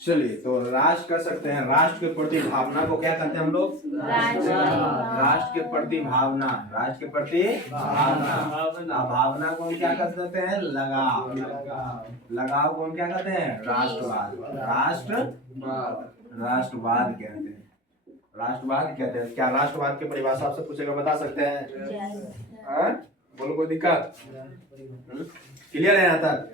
चलिए, तो राष्ट्र कह सकते हैं, राष्ट्र के प्रति भावना को क्या कहते हैं हम लोग? राष्ट्र के प्रति भावना, राष्ट्र के प्रति भावना, भावना को हम क्या कह सकते हैं? लगाव, लगाव को हम क्या कहते हैं? राष्ट्रवाद, राष्ट्रवाद कहते हैं, राष्ट्रवाद कहते हैं। क्या राष्ट्रवाद की परिभाषा आपसे पूछेगा, बता सकते हैं? बोलो, कोई दिक्कत? क्लियर है यहाँ तक?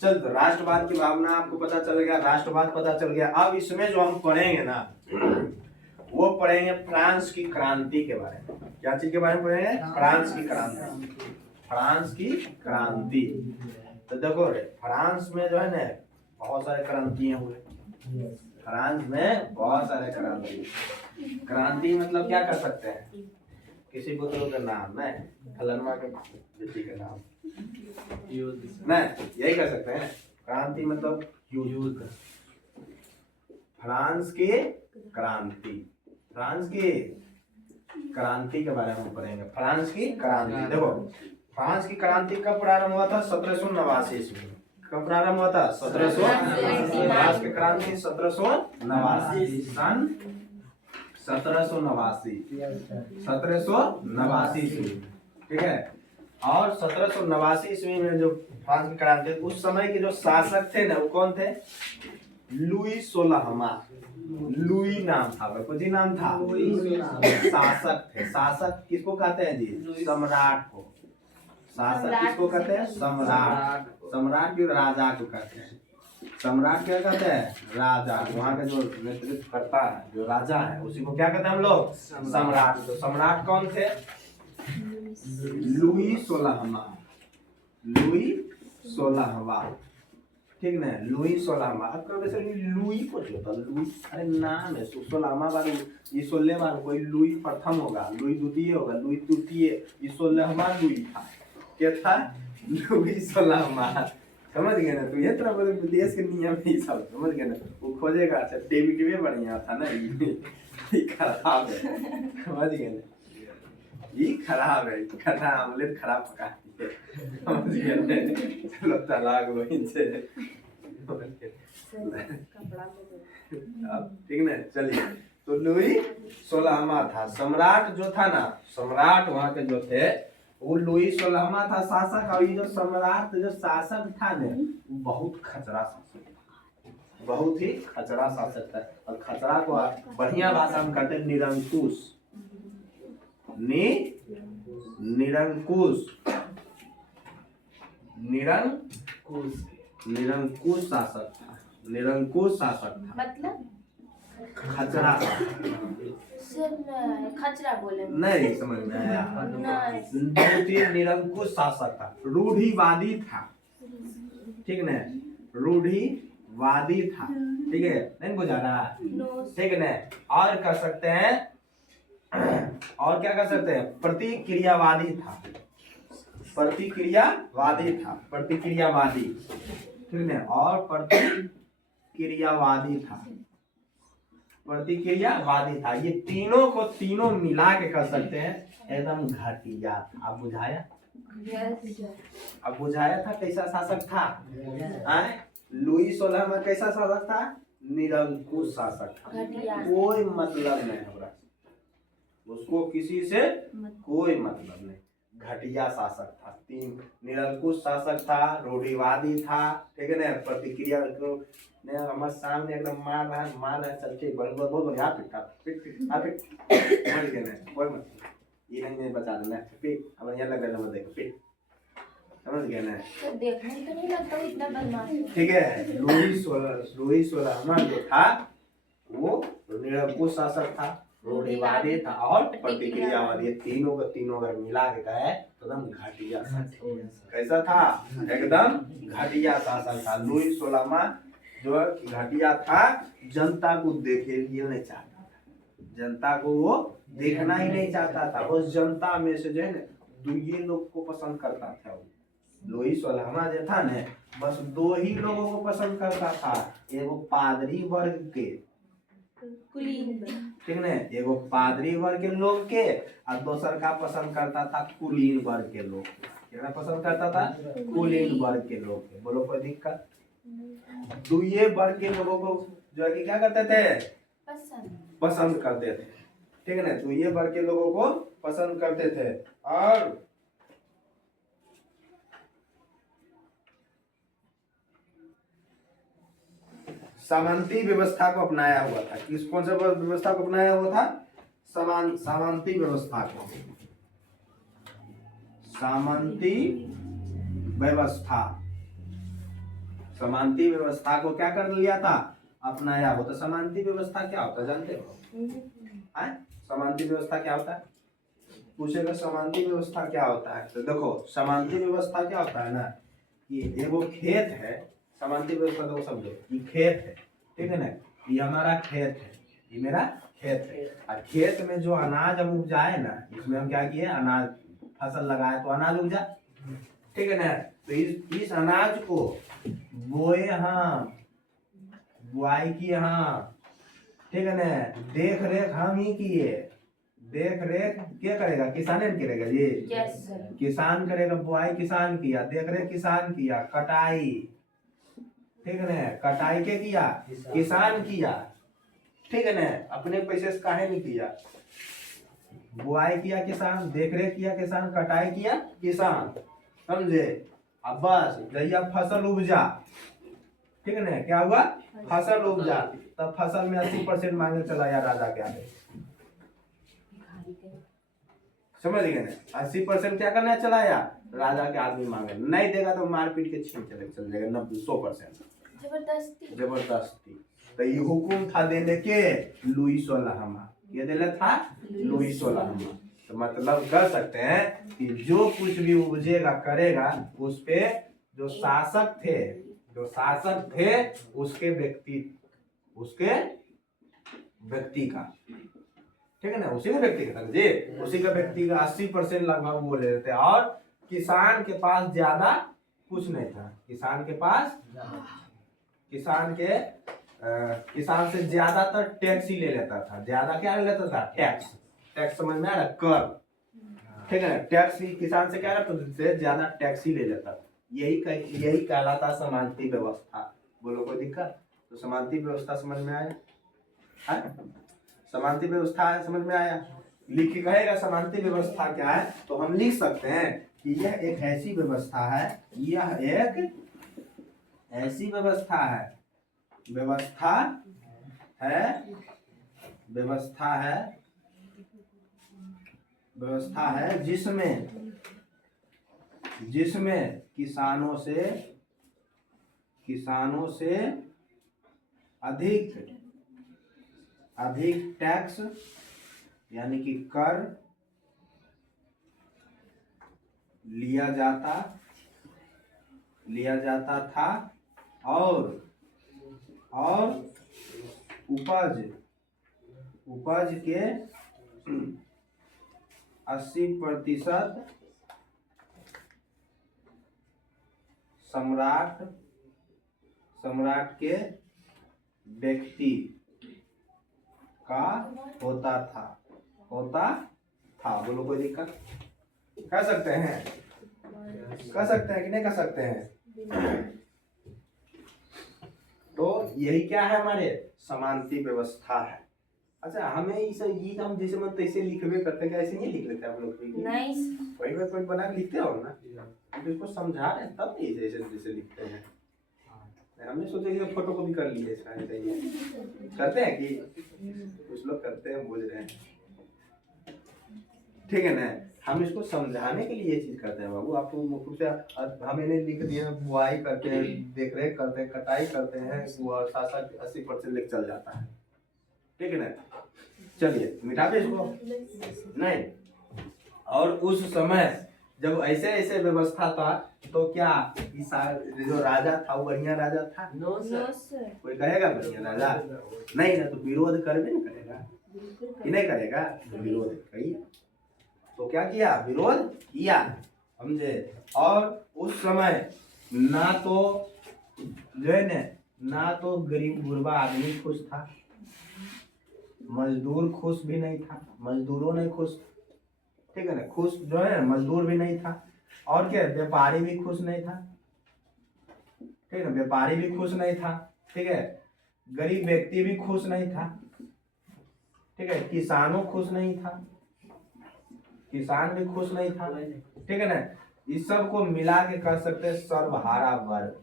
चल, तो राष्ट्रवाद की भावना आपको पता चल गया, राष्ट्रवाद पता चल गया। अब इसमें जो हम पढ़ेंगे ना, वो पढ़ेंगे फ्रांस की क्रांति के बारे में। क्या चीज के बारे में पढ़ेंगे? फ्रांस की क्रांति, फ्रांस की क्रांति। तो देखो रे, फ्रांस में जो है ना बहुत सारे क्रांतियां हुए, फ्रांस में बहुत सारे क्रांति। क्रांति मतलब क्या कर सकते हैं? किसी पुत्र का नाम नहीं, फलनमा के बेटी का नाम नहीं, यही कर सकते हैं। क्रांति मतलब युद्ध। फ्रांस की क्रांति, फ्रांस की क्रांति के बारे में पढ़ेंगे। फ्रांस की क्रांति, देखो फ्रांस की क्रांति कब प्रारंभ हुआ था? 1789 ईस्वी। कब प्रारंभ हुआ था? 1789। फ्रांस की क्रांति 1789, सन 1789, 1789 ईस्वी, ठीक है। और 1789 ईस्वी में जो फ्रांस की क्रांति, उस समय के जो शासक थे ना, वो कौन थे? लुई 16वां, लुई नाम था, कुछ ही नाम था, शासक थे। शासक किसको कहते हैं जी? सम्राट को। शासक किसको कहते हैं? सम्राट। सम्राट की राजा को कहते हैं। सम्राट क्या कहते हैं? राजा। वहाँ का जो नेतृत्व करता है, जो राजा है, उसी को क्या कहते हैं हम लोग? सम्राट। तो सम्राट कौन थे? लुई 16वां, लुई 16वां, ठीक ना? लुई 16वां। अब कब से लुई को जो था, लुई, अरे नाम है 16वां बार, ये 16 बार, कोई लुई प्रथम होगा, लुई द्वितीय होगा, लुई तृतीय, ये 16वां लुई था। क्या था? लुई 16वां। समझ गए ना? तो ये तरह देश के नियम ही सब समझ गए ना? वो खोजेगा। अच्छा, डेबिट में बढ़िया था ना, ये खराब है, समझ गए ना? ये खराब है, खरा आमलेट खराब पकाती है, समझ गए ना? चलो तलाक हो इनसे, ठीक ना? चलिए, तो लुई 16वां था सम्राट जो था ना, सम्राट वहाँ के जो थे वो लुई 16वां था शासक। और ये जो सम्राट जो शासक था ना, बहुत खचरा शासक, बहुत ही खचरा शासक था। और खचरा को बढ़िया भाषा में कहते हैं निरंकुश, निरंकुश, निरंकुश शासक था, निरंकुश शासक था। मतलब खचरा, खचरा बोले नहीं समझ में आया? बहुत ही निरंकुश शासक था, रूढ़िवादी था, ठीक ना? रूढ़िवादी था, ठीक है? नहीं बुझा रहा? ठीक है ना? और कर सकते हैं, और क्या कर सकते हैं? प्रतिक्रियावादी था, प्रतिक्रियावादी था, प्रतिक्रियावादी, ठीक है? और प्रतिक्रियावादी था, प्रतिक्रियावादी था। ये तीनों को तीनों मिला के कर सकते हैं एकदम घटिया। अब बुझाया? अब बुझाया था कैसा शासक था? लुई 16 में कैसा शासक था? निरंकुश शासक था, कोई मतलब नहीं हो रहा उसको, किसी से कोई मतलब नहीं, घटिया शासक था। तीन, निरंकुश शासक था, रूढ़िवादी था, ठीक है ना? प्रतिक्रिया को हमारे सामने एकदम मार रहा है, चल ठीक, बहुत बढ़िया, पिट समझ गए ना? कोई मत, ये नहीं बचा देना, पिट, अब यहाँ लग रहा है, देखो पिट, समझ गए ना? तो देखने तो नहीं लगता इतना बदमाश, ठीक है? लुई 16वां जो था वो निरंकुश शासक था, रूढ़िवादी था और प्रतिक्रियावादी। तीनों का तीनों अगर मिला के कहे तो एकदम घटिया शासक। कैसा था? एकदम घटिया शासक था। लुई 16वां जो घटिया था, जनता को देखे लिए नहीं चाहता था, जनता को वो देखना ही नहीं चाहता था। उस जनता में से जो है ना, ये लोग को पसंद करता था वो। लुई 16वां जो था ना, बस दो ही लोगों को पसंद करता था, एगो पादरी वर्ग के, ठीक है? एगो पादरी वर्ग के लोग के, और दूसर का पसंद करता था कुलीन वर्ग के लोग। क्या पसंद करता था? कुलीन वर्ग के लोग के। बोलो कोई दिक्कत? दुइये वर्ग के लोगों को जो है कि क्या करते थे, पसंद। पसंद करते थे, ठीक है ना। दुइये वर्ग के लोगों को पसंद करते थे और सामंती व्यवस्था को अपनाया हुआ था। किस कौन सा व्यवस्था को अपनाया हुआ था? सामंती व्यवस्था को। सामंती व्यवस्था, समांती व्यवस्था को क्या कर लिया था? अपनाया हो। तो समांती व्यवस्था क्या होता है जानते हो? समांती व्यवस्था क्या होता है? पूछेगा समांती व्यवस्था क्या होता है, तो देखो समांती व्यवस्था क्या होता है ना कि एगो खेत है। समांती व्यवस्था तो समझो, ये खेत है, ठीक है ना, ये हमारा खेत है, ये मेरा खेत है। और खेत में जो अनाज हम उपजाए ना, इसमें हम क्या किए, अनाज फसल लगाए तो अनाज उपजा, ठीक है ना। तो इस अनाज को बोए हम, बुआई किए हम, ठीक है ना, देख रेख हम ही किए। देख रेख क्या करेगा? किसाने ने करेगा जी। Yes sir. किसान करेगा, बुआई किसान किया, देख रेख किसान किया, कटाई, ठीक है ना, कटाई के किया, किसान किया, ठीक है ना। अपने पैसे से काहे नहीं किया? बुआई किया किसान, देख रेख किया किसान, कटाई किया किसान, समझे। अब बस जहिया फसल उपजा, ठीक है ना, क्या हुआ? फसल उपजा, तब फसल में 80% मांगे चला या राजा के आगे, समझ गए ना। 80% क्या करना चला या राजा के आदमी मांगे, नहीं देगा तो मार पीट के छीन चले चल जाएगा 90-100%। जबरदस्ती। जबरदस्ती। तो ये हुकुम था देने के लुई 16वां, ये देने था लुई 16वां। तो मतलब कर सकते हैं कि जो कुछ भी उपजेगा करेगा, उस पे जो शासक थे, उसके व्यक्ति का, ठीक है ना, उसी का व्यक्ति का जी, उसी का व्यक्ति का 80% लगभग वो ले लेते हैं। और किसान के पास ज्यादा कुछ नहीं था। किसान के पास, किसान से ज्यादातर टैक्स ही ले लेता था। ज्यादा क्या ले लेता था? टैक्स समझ में आ रहा? कर, ठीक है ना। टैक्स ही किसान से क्या करता था? ज्यादा टैक्स ही ले लेता था। यही कहलाता समांती व्यवस्था। बोलो कोई दिक्कत? तो समांती व्यवस्था समझ में आया है? समांती व्यवस्था है, समझ में आया? लिख के कहेगा समांती व्यवस्था क्या है, तो हम लिख सकते हैं कि यह एक ऐसी व्यवस्था है, यह एक ऐसी व्यवस्था है जिसमें किसानों से अधिक टैक्स यानी कि कर लिया जाता था और उपज के 80% सम्राट के व्यक्ति का होता था। बोलो कोई दिक्कत? कह सकते हैं कि नहीं कह सकते हैं? तो यही क्या है? हमारे समांती व्यवस्था है। अच्छा, हमें ये हम जैसे मन तैसे लिखवे करते हैं, ऐसे नहीं लिख लेते आप लोग भी? नहीं। वही बात कोई बना के लिखते हो ना, हम इसको समझा रहे हैं तब नहीं जैसे लिखते हैं। हमने सोचा कि फोटो कॉपी कर लिए इसका, करते हैं कि कुछ लोग करते हैं, बोल रहे हैं, ठीक है ना। हम इसको समझाने के लिए ये चीज करते हैं बाबू। आपको मुख से हमें लिख दिया, बुआई करते हैं, देख रेख करते हैं, कटाई करते हैं, 80% लेके चल जाता है, ठीक है ना। चलिए मिटा दे इसको, नहीं। और उस समय जब ऐसे व्यवस्था था तो क्या जो राजा था वो बढ़िया राजा था? No sir. कोई कहेगा बढ़िया राजा नहीं ना, तो विरोध करबे नहीं करेगा कि नहीं करेगा? विरोध करिए। तो क्या किया? विरोध किया, समझे। और उस समय ना तो जो है ना तो गरीब गुरबा आदमी खुश था, मजदूर खुश भी नहीं था, मजदूरों नहीं खुश, ठीक है ना, खुश जो है मजदूर भी नहीं था, और क्या व्यापारी भी खुश नहीं था, ठीक है ना, व्यापारी भी खुश नहीं था, ठीक है, गरीब व्यक्ति भी खुश नहीं था, ठीक है, किसानों खुश नहीं था, किसान भी खुश नहीं था, ठीक है ना। इस सब को मिला के कह सकते हैं सर्वहारा वर्ग,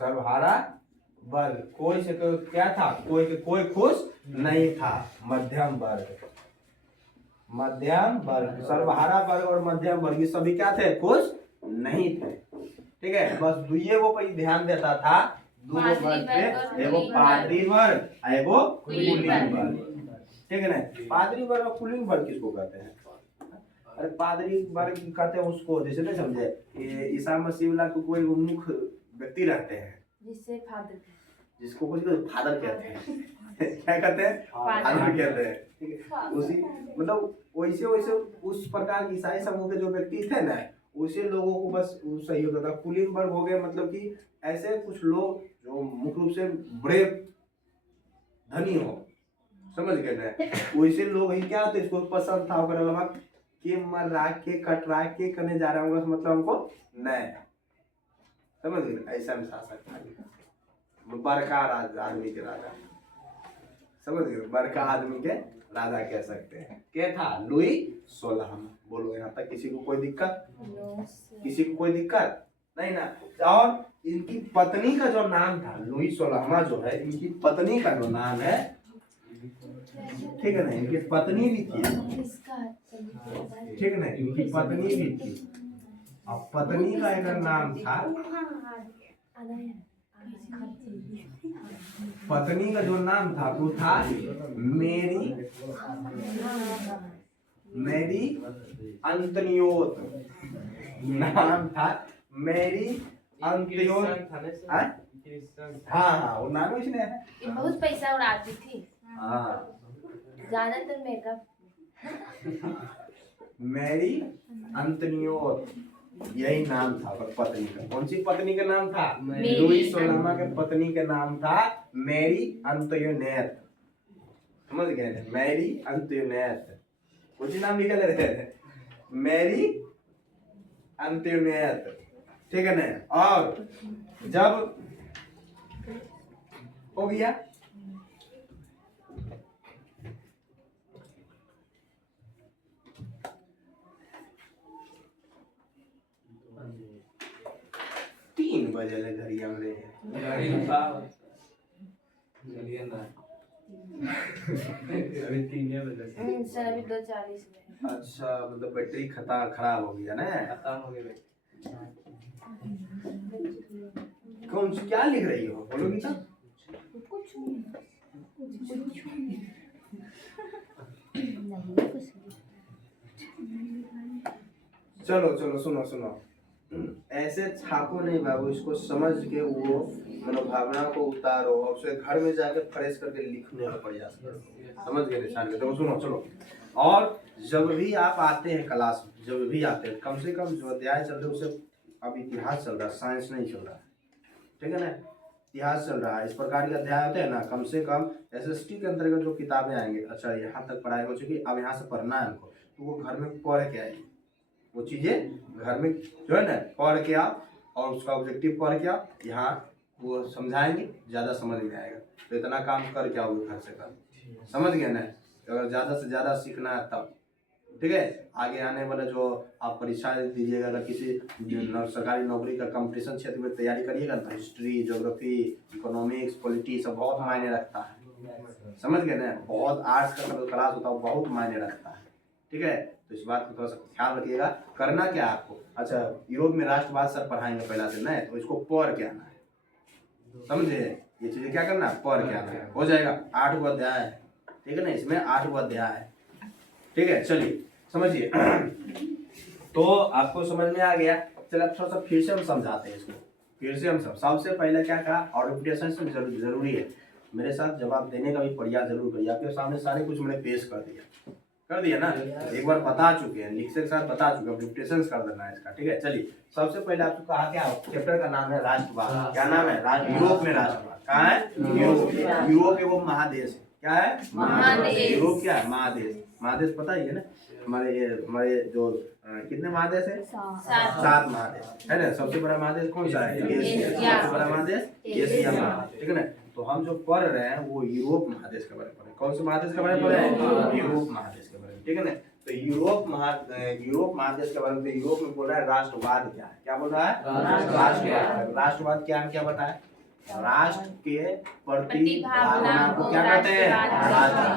सर्वहारा वर्ग। कोई से कोई क्या था, कोई खुश नहीं था, मध्यम वर्ग, सर्वहारा वर्ग और मध्यम वर्ग ये सभी क्या थे, खुश नहीं थे, ठीक है। बस दुइये वो पर ध्यान देता था, दो वर्ग पे, एगो पादरी वर्ग एगो कुलीन वर्ग, ठीक है ना। पादरी वर्ग और कुलीन वर्ग किसको कहते हैं? अरे पादरी वर्ग कहते हैं उसको, जैसे नहीं समझे, ईसा मसीह वाला को कोई उन्मुख व्यक्ति रहते हैं जिसको कुछ फादर कहते हैं क्या कहते हैं, फादर कहते हैं, ठीक है। उसी मतलब वैसे उस प्रकार ईसाई समूह के जो व्यक्ति थे ना, उसे लोगों को बस सही होता था। कुलीन वर्ग हो गए मतलब कि ऐसे कुछ लोग जो मुख्य रूप से बड़े धनी हो, समझ गए ना, वैसे लोग ही क्या होते इसको पसंद था के मर के कटरा के करने जा रहा हूँ, मतलब हमको नहीं, समझ गए, ऐसा में शासक था, बड़का आदमी के राजा, समझ गए, बड़का आदमी के राजा कह सकते हैं। क्या था, लुई 16। बोलो यहाँ तक किसी को कोई दिक्कत? किसी को कोई दिक्कत नहीं ना। और इनकी पत्नी का जो नाम था लुई 16 जो है, इनकी पत्नी का जो नाम है, ठीक है ना, इनकी पत्नी भी थी, ठीक है ना, इनकी पत्नी भी थी। अब पत्नी का एक नाम था, पत्नी का जो नाम था वो था मेरी अंतनियोत, नाम था मेरी अंतनियोत। हाँ वो नाम इसने है। बहुत पैसा उड़ाती थी, ज्यादातर मेकअप। मेरी अंतनियोत यही नाम था पत्नी का। कौन सी पत्नी का नाम था? लुई 16 के पत्नी का नाम था मेरी अंतोनेट, समझ गए, मेरी अंतोनेट, कुछ नाम निकल रहे थे, मेरी अंतोनेट, ठीक है ना। और जब हो गया बजे घड़ी हमरे अभी 2:40 में। अच्छा, मतलब बैटरी खराब हो गया ना, खत्म हो गया। कौन क्या लिख रही हो, बोलो गीता? कुछ नहीं। चलो सुनो, ऐसे छापो नहीं बाबू, इसको समझ के वो मनोभावना को उतारो और उसे घर में जाके फ्रेश करके लिखने का प्रयास करो, समझ गए निशान के। तो सुनो चलो, और जब भी आप आते हैं क्लास में, जब भी आते हैं, कम से कम जो अध्याय चल रहे हैं उसे, अब इतिहास चल रहा है, साइंस नहीं चल रहा है, ठीक है ना, इतिहास चल रहा है, इस प्रकार के अध्याय होते हैं ना, कम से कम SST के अंतर्गत जो किताबें आएंगे, अच्छा यहाँ तक पढ़ाई हो चुकी, अब यहाँ से पढ़ना है हमको, तो वो घर में पढ़ के आएगी, वो चीज़ें घर में जो है ना पढ़ के आप, और उसका ऑब्जेक्टिव पढ़ के आप यहाँ वो समझाएंगे, ज़्यादा समझ में आएगा। तो इतना काम कर के आओगे घर से कर, समझ गए ना। अगर ज़्यादा से ज़्यादा सीखना है तब, ठीक है, आगे आने वाला जो आप परीक्षा दीजिएगा, अगर किसी सरकारी नौकरी का कंपटीशन क्षेत्र में तैयारी करिएगा तो हिस्ट्री, ज्योग्राफी, इकोनॉमिक्स, पॉलिटी सब बहुत मायने रखता है, समझ गए ना। बहुत आर्ट्स का सब क्लास होता है, बहुत मायने रखता है, ठीक है। तो इस बात को थोड़ा सा ख्याल रखिएगा। करना क्या आपको, अच्छा यूरोप में राष्ट्रवाद सर पढ़ाएंगे पहला से, नहीं तो इसको पढ़ के आना है, समझे, ये चीज़ें क्या करना है, पढ़ के आना है, हो जाएगा। 8 अध्याय है, ठीक है ना, इसमें 8 अध्याय है, ठीक है। चलिए समझिए तो आपको समझ में आ गया। चलिए अब थोड़ा सा फिर से हम समझाते हैं इसको, फिर से हम सबसे पहले क्या कहा, ऑडिटेशन जरूरी है। मेरे साथ जवाब देने का भी प्रयास जरूर करिए, आपके सामने सारे कुछ मैंने पेश कर दिया ना, एक बार बता चुके हैं, लिख के साथ बता चुके हैं, डिक्टेशन कर देना है इसका, ठीक है। चलिए सबसे पहले आपको कहा क्या, चैप्टर का नाम है राष्ट्रवाद। क्या नाम है, यूरोप में राष्ट्रवाद। कहाँ है, यूरोप एवं महादेश, क्या है, महादेश। यूरोप क्या है, महादेश। महादेश पता ही है ना, हमारे जो कितने महादेश है? 7 महादेश है ना। सबसे बड़ा महादेश कौन सा है? एशिया। सबसे बड़ा महादेश एशिया महादेश, ठीक है ना। तो हम जो पढ़ रहे हैं वो यूरोप महादेश के बारे में पढ़ रहे हैं। कौन से महादेश के बारे में पढ़ रहे हैं? यूरोप महादेश के बारे में, ठीक है ना। तो यूरोप महादेश के बारे में, तो यूरोप में बोल रहा है राष्ट्रवाद क्या है? क्या बोल रहा है? राष्ट्रवाद। राष्ट्रवाद क्या है, क्या बताया? राष्ट्र के प्रति भावना को क्या कहते हैं?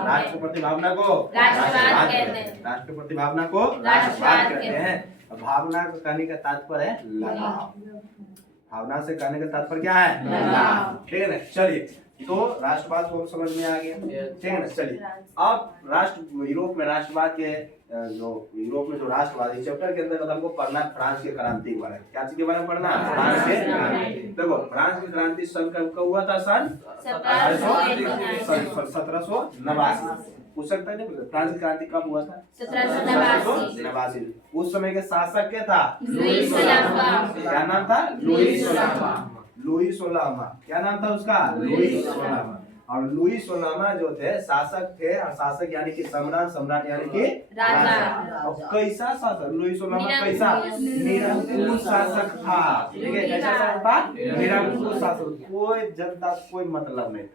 राष्ट्र प्रति भावना को राष्ट्रवाद कहते हैं। राष्ट्र प्रति भावना को राष्ट्रवाद कहते हैं। भावना को कहने का तात्पर्य है लगाव। भावना से कहने का तात्पर्य क्या है? लगाव, ठीक है ना। चलिए, तो राष्ट्रवाद को समझ में आ गया, ठीक है ना। चलिए, अब यूरोप में राष्ट्रवाद के यूरोप में जो राष्ट्रवाद इस चैप्टर के अंदर हमको पढ़ना फ्रांस की क्रांति के बारे में। क्या चीज के बारे में पढ़ना? फ्रांस के क्रांति। देखो, फ्रांस की क्रांति सन कब हुआ था? सन 1789। पूछ सकता नहीं, फ्रांस की क्रांति कब हुआ था? 1789। उस समय के शासक क्या था? लुई सोलहवां। क्या नाम था? लुई सोलहवां। लुई सोलहवां, क्या नाम था उसका? लुई सोलहवां। और लुई सोलहवां जो थे शासक थे, और शासक यानी कि सम्राट, सम्राट यानी कि राजा। और कैसा शासक? लुई सोलहवां कैसा? निरंकुश शासक था, ठीक है। कैसा शासक था? निरंकुश शासक, कोई जनता कोई मतलब नहीं,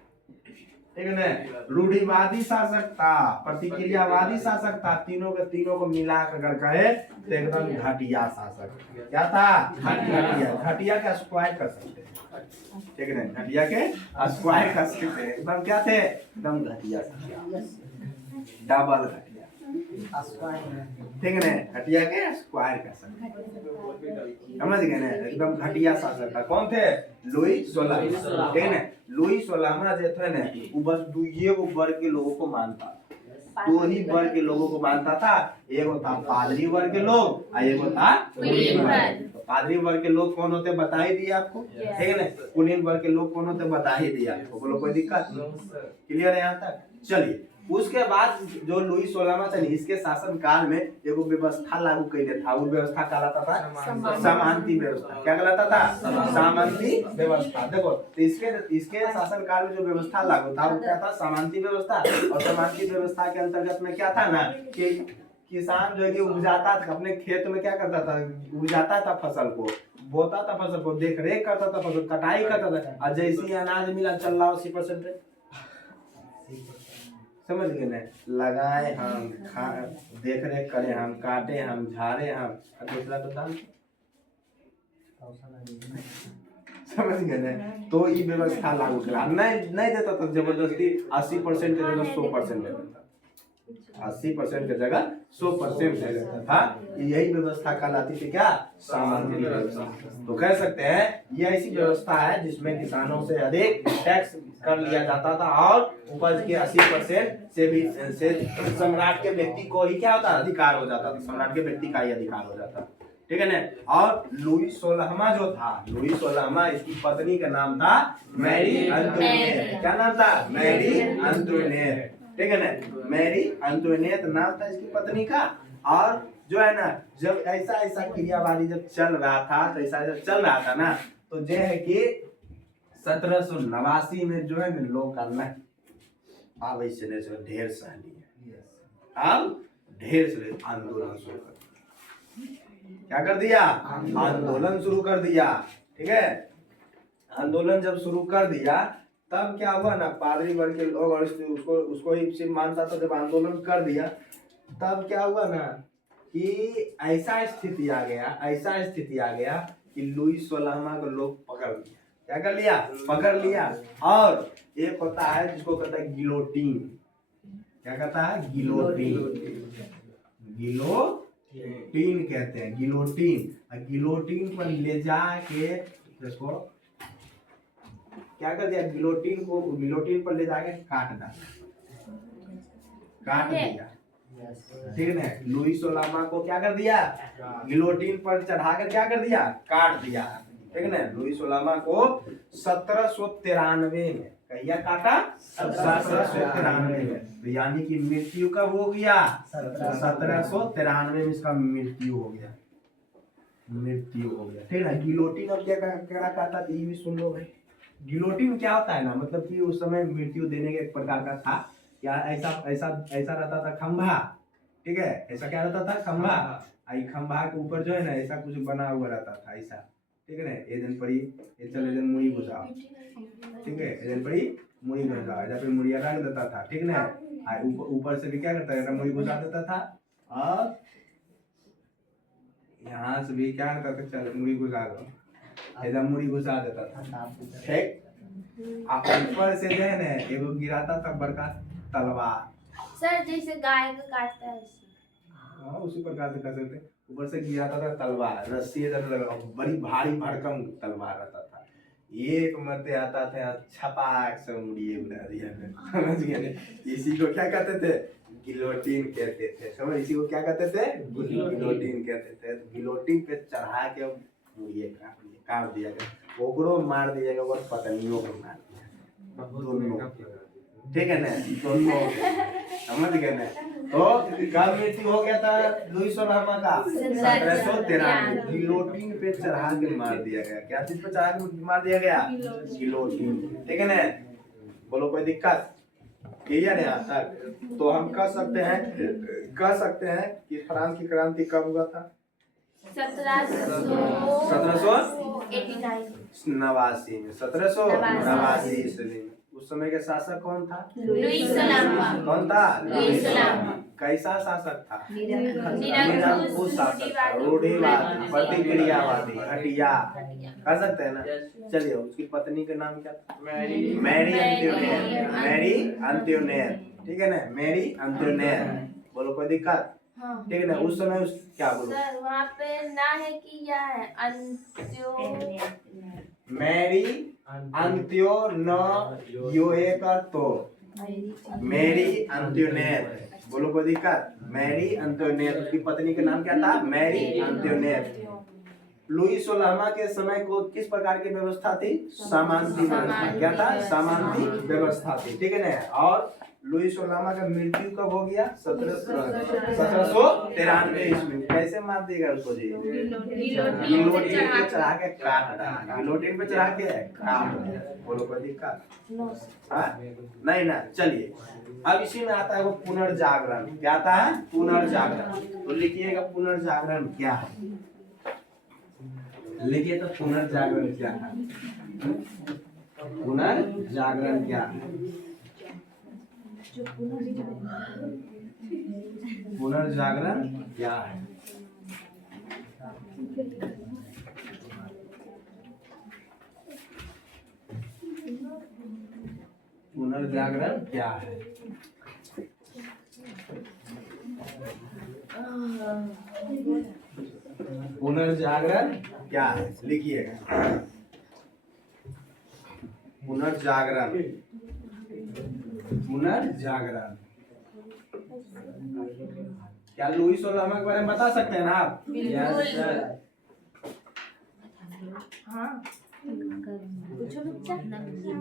ठीक है ना। रूढ़िवादी शासक था, प्रतिक्रियावादी शासक था, तीनों को मिला कर कहे तो एकदम घटिया शासक। क्या था? घटिया। घटिया का स्क्वायर कर सकते हैं, ठीक है ना। घटिया के स्क्वायर कर सकते हैं। एकदम क्या थे? एकदम घटिया, डबल घटिया, ठीक है ना। घटिया के स्क्वायर कर सकते हैं, समझ गए ना। एकदम घटिया शासक था। कौन थे? लुई सोलहवां, ठीक है ना। लुई सोलहवां जो थे ना, वो बस दुइये को वर्ग के लोगों को मानता, 2 ही वर्ग के लोगों को मानता था। एक था पादरी वर्ग के लोग और एक था कुलीन वर्ग। पादरी वर्ग के लोग कौन होते बता ही दिया आपको, ठीक है ना। कुलीन वर्ग के लोग कौन होते बता ही दिया आपको। बोलो, कोई दिक्कत? क्लियर है यहाँ तक? चलिए, उसके बाद जो लुई सोलहवां थे, इसके शासन काल में एगो व्यवस्था लागू कैले था। वो व्यवस्था कहलाता था सामंती व्यवस्था। क्या कहलाता था? सामंती व्यवस्था। देखो, तो इसके शासन काल में जो व्यवस्था लागू था वो क्या था? सामंती व्यवस्था। और सामंती व्यवस्था के अंतर्गत में क्या था ना कि किसान जो है कि उपजाता था अपने खेत में, क्या करता था? उपजाता था फसल को, बोता था फसल को, देख रेख करता था फसल, कटाई करता था, और जैसे ही अनाज मिला चल रहा 80%, समझ गए ना। लगाए हम, देख रेख करे हम, काटे हम, झाड़े हम, और दूसरा तो दाम, समझ गए ना। तो ये व्यवस्था लागू करा, नहीं देता था जबरदस्ती। 80% की जगह 100% दे देता, 80% की जगह 100% दे देता था। यही व्यवस्था कहलाती थी क्या? सामंती व्यवस्था। तो कह सकते हैं ये ऐसी व्यवस्था है जिसमें किसानों से अधिक टैक्स कर लिया जाता था, और उपज के 80% से भी से सम्राट के व्यक्ति को ही क्या होता? अधिकार हो जाता था। सम्राट के व्यक्ति का ही अधिकार हो जाता, ठीक है ना। और लुई सोलहवां जो था, लुई सोलहवां, इसकी पत्नी का नाम था मैरी अंतोइनेट। क्या नाम था? मैरी अंतोइनेट, ठीक है ना। मैरी अंतोइनेट नाम था इसकी पत्नी का। और जो है ना, जब ऐसा क्रियावादी जब चल रहा था, तो ऐसा चल रहा था ना, तो जो है कि 1789 में जो है ना लोग करना अब ऐसे ढेर सहली है, अब ढेर से आंदोलन शुरू कर, क्या कर दिया? आंदोलन शुरू कर दिया, ठीक है। आंदोलन जब शुरू कर दिया तब क्या हुआ ना, पादरी वर्ग के लोग और उसको ही सिर्फ मानता था। जब आंदोलन कर दिया तब क्या हुआ ना कि ऐसा स्थिति आ गया कि लुई सोलहवां को लोग पकड़ लिया। क्या कर लिया? पकड़ लिया। और एक होता है जिसको कहता है गिलोटीन। क्या कहता है? गिलोटीन। गिलोटीन कहते हैं, गिलोटीन। गिलोटीन पर ले जाके इसको क्या कर दिया? गिलोटीन पर ले जाके काट दिया, ठीक है ना। लुई सोलहवां को क्या कर दिया? गिलोटीन पर चढ़ाकर क्या कर दिया? काट दिया, ठीक है ना। लुई सोलहवां को 1793 में कहिया काटा? 1793 में। तो यानी कि मृत्यु कब हो गया? 1793 में इसका मृत्यु हो गया, ठीक है ना। गिलोटीन अब क्या कहता था, ये भी सुन लो भाई। गिलोटीन क्या होता है ना, मतलब कि उस समय मृत्यु देने के एक प्रकार का था। क्या ऐसा रहता था खंभा, ठीक है। ऐसा क्या रहता था, खंभा, आई खंभा के ऊपर जो है ना ऐसा कुछ बना हुआ रहता था ऐसा, ठीक है ना। ये जन पड़ी ये चले जन मुड़ी घुसाओ, ठीक है, ये जन पड़ी मुड़ी घुसाओ, जब फिर मुड़िया रख देता था, ठीक ना। आई ऊपर से भी क्या करता है, मुड़ी घुसा देता था, और यहाँ से भी क्या करता था, चल मुड़ी घुसा दो, एकदम मुड़ी घुसा देता था, ठीक। ऊपर से जो है ना एगो गिराता था बड़का तलवार, सर जैसे गाय को काटता है वैसे। हाँ उसी प्रकार से कर सकते। ऊपर से गिराता था तलवार, रस्सी इधर लगा, बड़ी भारी भरकम तलवार रहता था। एक मरते आता था, छपाक से मुड़िए उड़ा दिया, समझ गए। इसी को क्या कहते थे, गिलोटिन कहते थे, समझ। इसी को क्या कहते थे, गिलोटिन कहते थे। तो गिलोटिन पे चढ़ा के मुड़िए काट दिया गया, ओकरो मार दिया गया और पत्नियों को मार दिया, दोनों, ठीक है ना, दोनों, समझ गए ना। तो कब मृत्यु हो गया था लुईस सोलामा का, 1793, गिलोटिन पे चढ़ा के मार दिया गया। क्या चीज पे चढ़ा के मार दिया गया, गिलोटिन, ठीक है ना। बोलो कोई दिक्कत, क्लियर है यहाँ तक। तो हम कह सकते हैं कि फ्रांस की क्रांति कब हुआ था, 1789 में, 1789 ईस्वी में। उस समय के शासक कौन था, लुईस सोलामा। कौन था, लुईस सोलामा। कैसा शासक था, निरंकुश शासक था, रूढ़िवादी, प्रतिक्रियावादी, घटिया, कह सकते हैं ना। चलिए उसकी पत्नी का नाम क्या था, मैरी अंत्योनेट, मैरी अंत्योनेट, ठीक है ना, मैरी अंत्योनेट। बोलो कोई दिक्कत, हाँ। ठीक है ना। उस समय क्या बोलो, सर वहाँ पे ना है कि या है अंत्यो, मैरी अंत्यो न योए का तो, मैरी अंत्योनेट। बोलो कोई दिक्कत, मैरी अंत्योनेट, उसकी पत्नी का नाम क्या था, मैरी अंत्योनेट। लुईस सोलामा के समय को किस प्रकार की व्यवस्था थी, सामंती व्यवस्था, क्या था, सामंती व्यवस्था थी, ठीक है ना। और लुईस सोलामा का मृत्यु कब हो गया, 1793 ईस्वी में। कैसे मार देगा उसको जी, गिलोटिन पे चढ़ा के काट डाला, गिलोटिन पे चढ़ा के काट दिया। बोलो कोई दिक्कत, हाँ नहीं ना। चलिए अब इसी में आता है वो पुनर्जागरण, क्या आता है, पुनर्जागरण। तो लिखिएगा पुनर्जागरण क्या है, लिखिए तो पुनर्जागरण क्या है, पुनर्जागरण क्या है, पुनर्जागरण क्या है। पुनर्जागरण क्या है, पुनर्जागरण क्या है, लिखिएगा पुनर्जागरण, पुनर्जागरण। क्या लुईस सोलामा के बारे में बता सकते हैं ना आप, हाँ।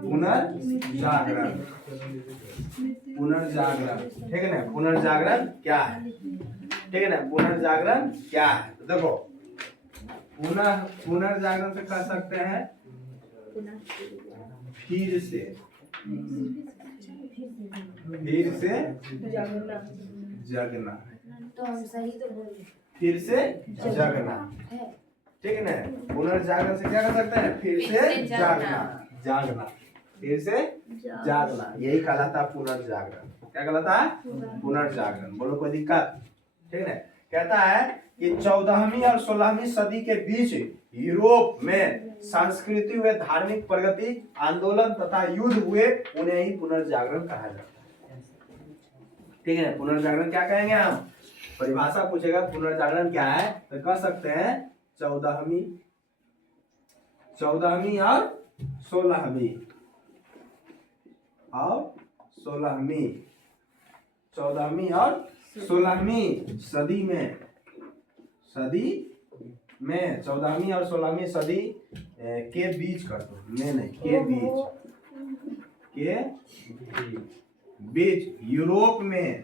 पुनर्जागरण, पुनर्जागरण, ठीक है ना। पुनर्जागरण क्या है, ठीक है ना, पुनर्जागरण क्या है। तो देखो पुनर्जागरण से कह सकते हैं फिर से जगना, तो हम सही तो बोले, फिर से जगना, ठीक है ना। पुनर्जागरण से क्या कर सकते हैं, फिर से जागना, जागना, फिर से जागना, यही कहलाता है पुनर्जागरण। क्या कहलाता है, पुनर्जागरण। बोलो कोई दिक्कत, ठीक है। कहता है कि 14वीं और 16वीं सदी के बीच यूरोप में सांस्कृतिक व धार्मिक प्रगति, आंदोलन तथा युद्ध हुए, उन्हें ही पुनर्जागरण कहा जाता है, ठीक है। पुनर्जागरण क्या कहेंगे हम, परिभाषा पूछेगा पुनर्जागरण क्या है तो कह सकते हैं 14वीं और 16वीं और 16वीं, 14वीं और 16वीं सदी में 14वीं और 16वीं सदी के बीच कर दो, में नहीं, के बीच यूरोप में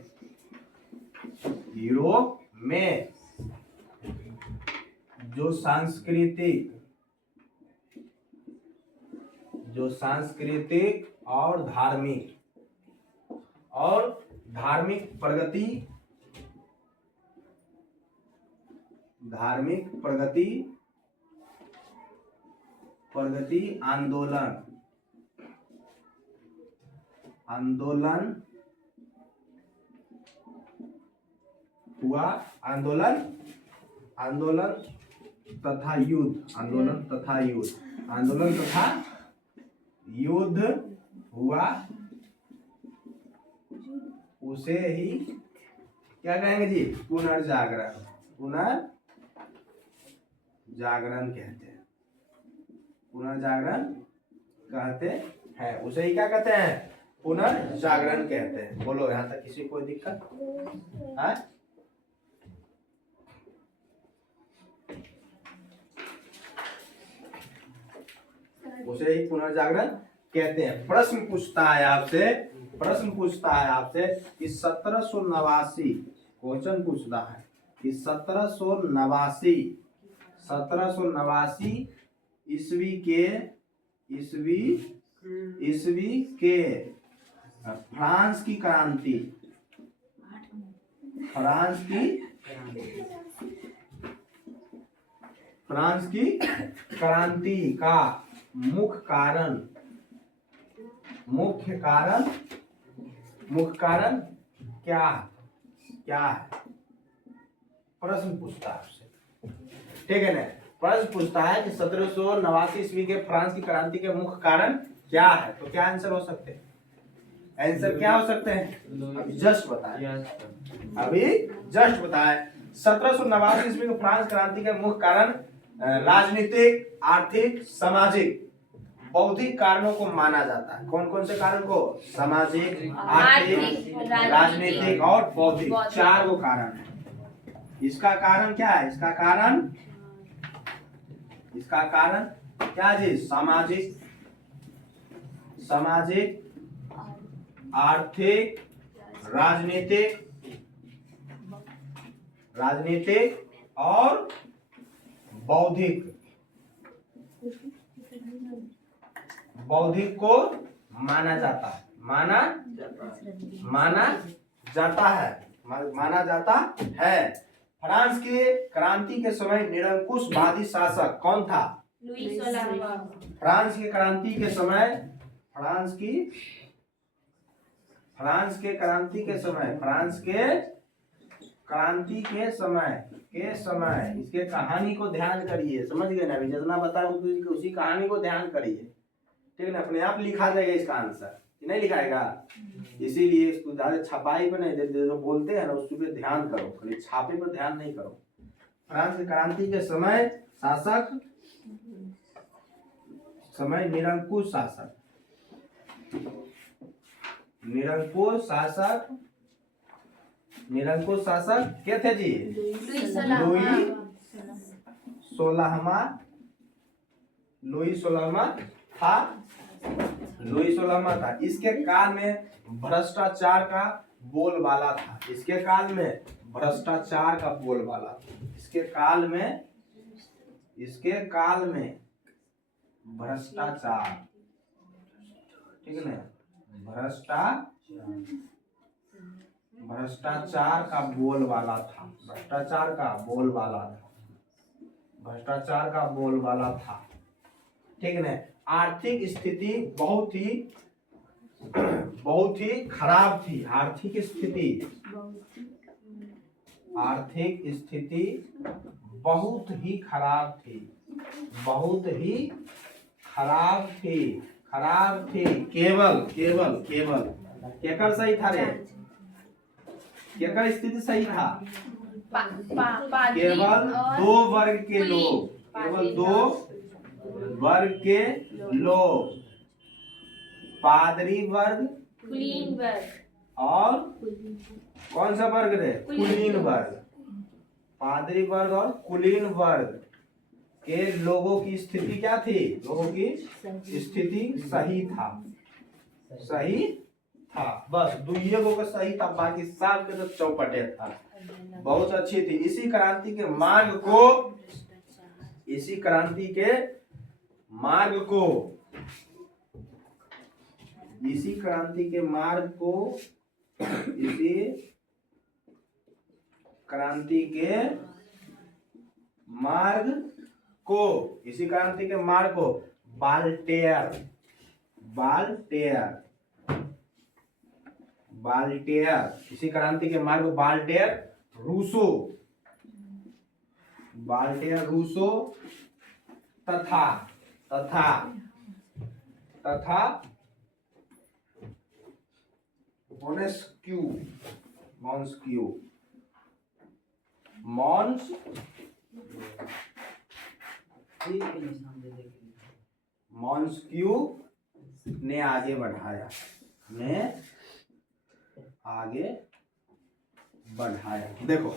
जो सांस्कृतिक और धार्मिक प्रगति धार्मिक प्रगति आंदोलन हुआ, आंदोलन तथा युद्ध हुआ, उसे ही क्या कहेंगे जी? पुनर्जागरण कहते हैं। पुनर्जागरण कहते हैं, उसे ही क्या कहते हैं? पुनर्जागरण कहते हैं। बोलो यहाँ तक किसी कोई दिक्कत है? उसे ही पुनर्जागरण कहते हैं। प्रश्न पूछता है आपसे कि 1789 क्वेश्चन पूछता है कि 1789 ईस्वी के फ्रांस की क्रांति का मुख्य कारण क्या है? प्रश्न पूछता है आपसे, ठीक है ना? प्रश्न पूछता है कि 1789 ईस्वी के फ्रांस की क्रांति के मुख्य कारण क्या है? तो क्या आंसर हो सकते हैं? आंसर क्या हो सकते हैं? अभी जस्ट बताए 1789 ईस्वी के फ्रांस क्रांति के मुख्य कारण राजनीतिक, आर्थिक, सामाजिक, बौद्धिक कारणों को माना जाता है। कौन कौन से कारण को? सामाजिक, आर्थिक, राजनीतिक और बौद्धिक, 4 वो कारण है। इसका कारण क्या है? इसका कारण क्या जी? सामाजिक, आर्थिक, राजनीतिक और बौद्धिक को माना जाता है। फ्रांस की क्रांति के समय निरंकुशवादी शासक कौन था? लुई 16वां। फ्रांस की क्रांति के समय इसके कहानी को ध्यान करिए, समझ गए ना? अभी जितना बताया उसी कहानी को ध्यान करिए, ठीक है ना? अपने आप लिखा जाएगा इसका आंसर, नहीं लिखाएगा? इसीलिए इसको ज्यादा छपाई पे नहीं, जो बोलते हैं ना उस पर ध्यान करो, खाली छापे पर ध्यान नहीं करो। फ्रांस की क्रांति के समय निरंकुश शासक क्या थे जी? लुई 16वां था। इसके काल में भ्रष्टाचार का बोलबाला था। ठीक है ना? भ्रष्टाचार का बोलबाला था। ठीक है ना? आर्थिक स्थिति बहुत ही खराब थी। आर्थिक स्थिति बहुत ही खराब थी। केवल केकर सही था रे? केकर स्थिति सही था? केवल 2 वर्ग के लोग, पादरी वर्ग और कौन सा वर्ग रे? कुलीन वर्ग। पादरी वर्ग और कुलीन वर्ग के लोगों की स्थिति क्या थी? लोगों की स्थिति सही था। बस 2 का सही था, बाकी सब के तो चौपटे था। बहुत अच्छी थी। इसी क्रांति के मार्ग मार्ग को, इसी क्रांति के मार्ग को बाल्टेयर, बाल्टेयर, बाल्टेयर, इसी क्रांति के मार्ग को बाल्टेयर रूसो, बाल्टेयर रूसो तथा तथा तथा मोनेस्क्यू, मॉन्स्क्यू, मॉन्स मॉन्स्क्यू ने आगे बढ़ाया, ने आगे बढ़ाया। देखो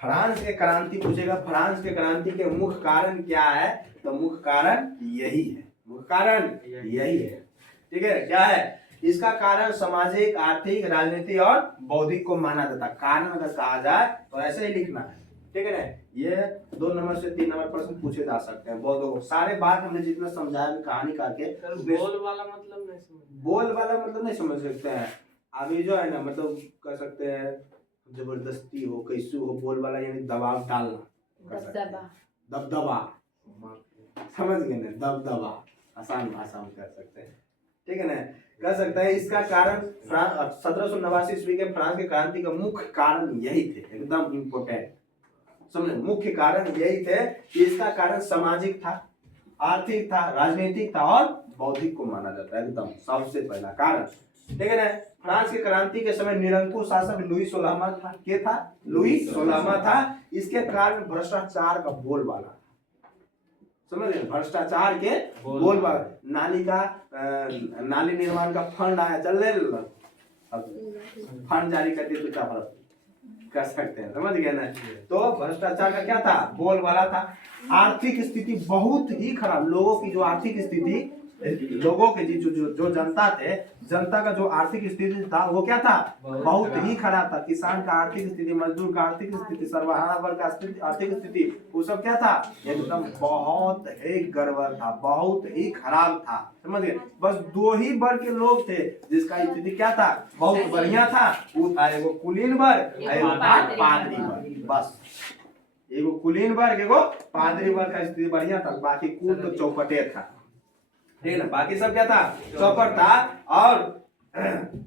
फ्रांस के क्रांति पूछेगा, फ्रांस के क्रांति के मुख्य कारण क्या है, तो मुख्य कारण यही है, मुख्य कारण यही है। ठीक है, क्या है इसका कारण? सामाजिक, आर्थिक, राजनीतिक और बौद्धिक को माना जाता है। कारण अगर कहा जाए तो ऐसे ही लिखना है, ठीक है ना। ये 2 नंबर से 3 नंबर प्रश्न पूछे जा सकते हैं। बहुत लोगों सारे बात हमने जितना समझाया कहानी करके, बोल वाला मतलब नहीं समझ, बोल वाला मतलब नहीं समझ सकते हैं। अभी जो है ना, मतलब कह सकते हैं जबरदस्ती हो, कैसे हो, बोल वाला यानी दबाव डालना, दबदबा, समझ गए ना, दबदबा, आसान भाषा में कर सकते हैं, ठीक है ना। कह सकते हैं इसका कारण 1789 ईस्वी के फ्रांस के क्रांति का मुख्य कारण यही थे, एकदम इम्पोर्टेंट समझे। मुख्य कारण यही थे कि इसका कारण सामाजिक था, आर्थिक था, राजनीतिक था और बौद्धिक को माना जाता है, एकदम सबसे पहला कारण, ठीक है ना। फ्रांस के क्रांति के समय निरंकुश शासक लुई 16वां था। क्या था? लुई 16वां था। इसके कारण भ्रष्टाचार का बोलबाला, समझ गए, भ्रष्टाचार के बोलबाला। नाली निर्माण का फंड आया, चल रहे फंड जारी कर दिए तो कर सकते हैं, समझ गए ना। तो भ्रष्टाचार का क्या था? बोलबाला था। आर्थिक स्थिति बहुत ही खराब, लोगों की जो आर्थिक स्थिति, लोगों के जो जनता थे, जनता का जो आर्थिक स्थिति था वो क्या था? बहुत ही खराब था। किसान का आर्थिक स्थिति, मजदूर का आर्थिक स्थिति, सर्वहारा वर्ग का आर्थिक स्थिति, वो सब क्या था? एकदम बहुत ही गड़बड़ था, बहुत ही खराब था, समझ गए। बस 2 ही वर्ग के लोग थे जिसका स्थिति क्या था? बहुत बढ़िया था। वो था एगो कुलीन वर्ग, एगो था पादरी वर्ग। बस एगो कुलीन वर्ग, एगो पादरी वर्ग का स्थिति बढ़िया था, बाकी कुल तो चौपटे था, ठीक है ना। बाकी सब क्या था? चौपट था।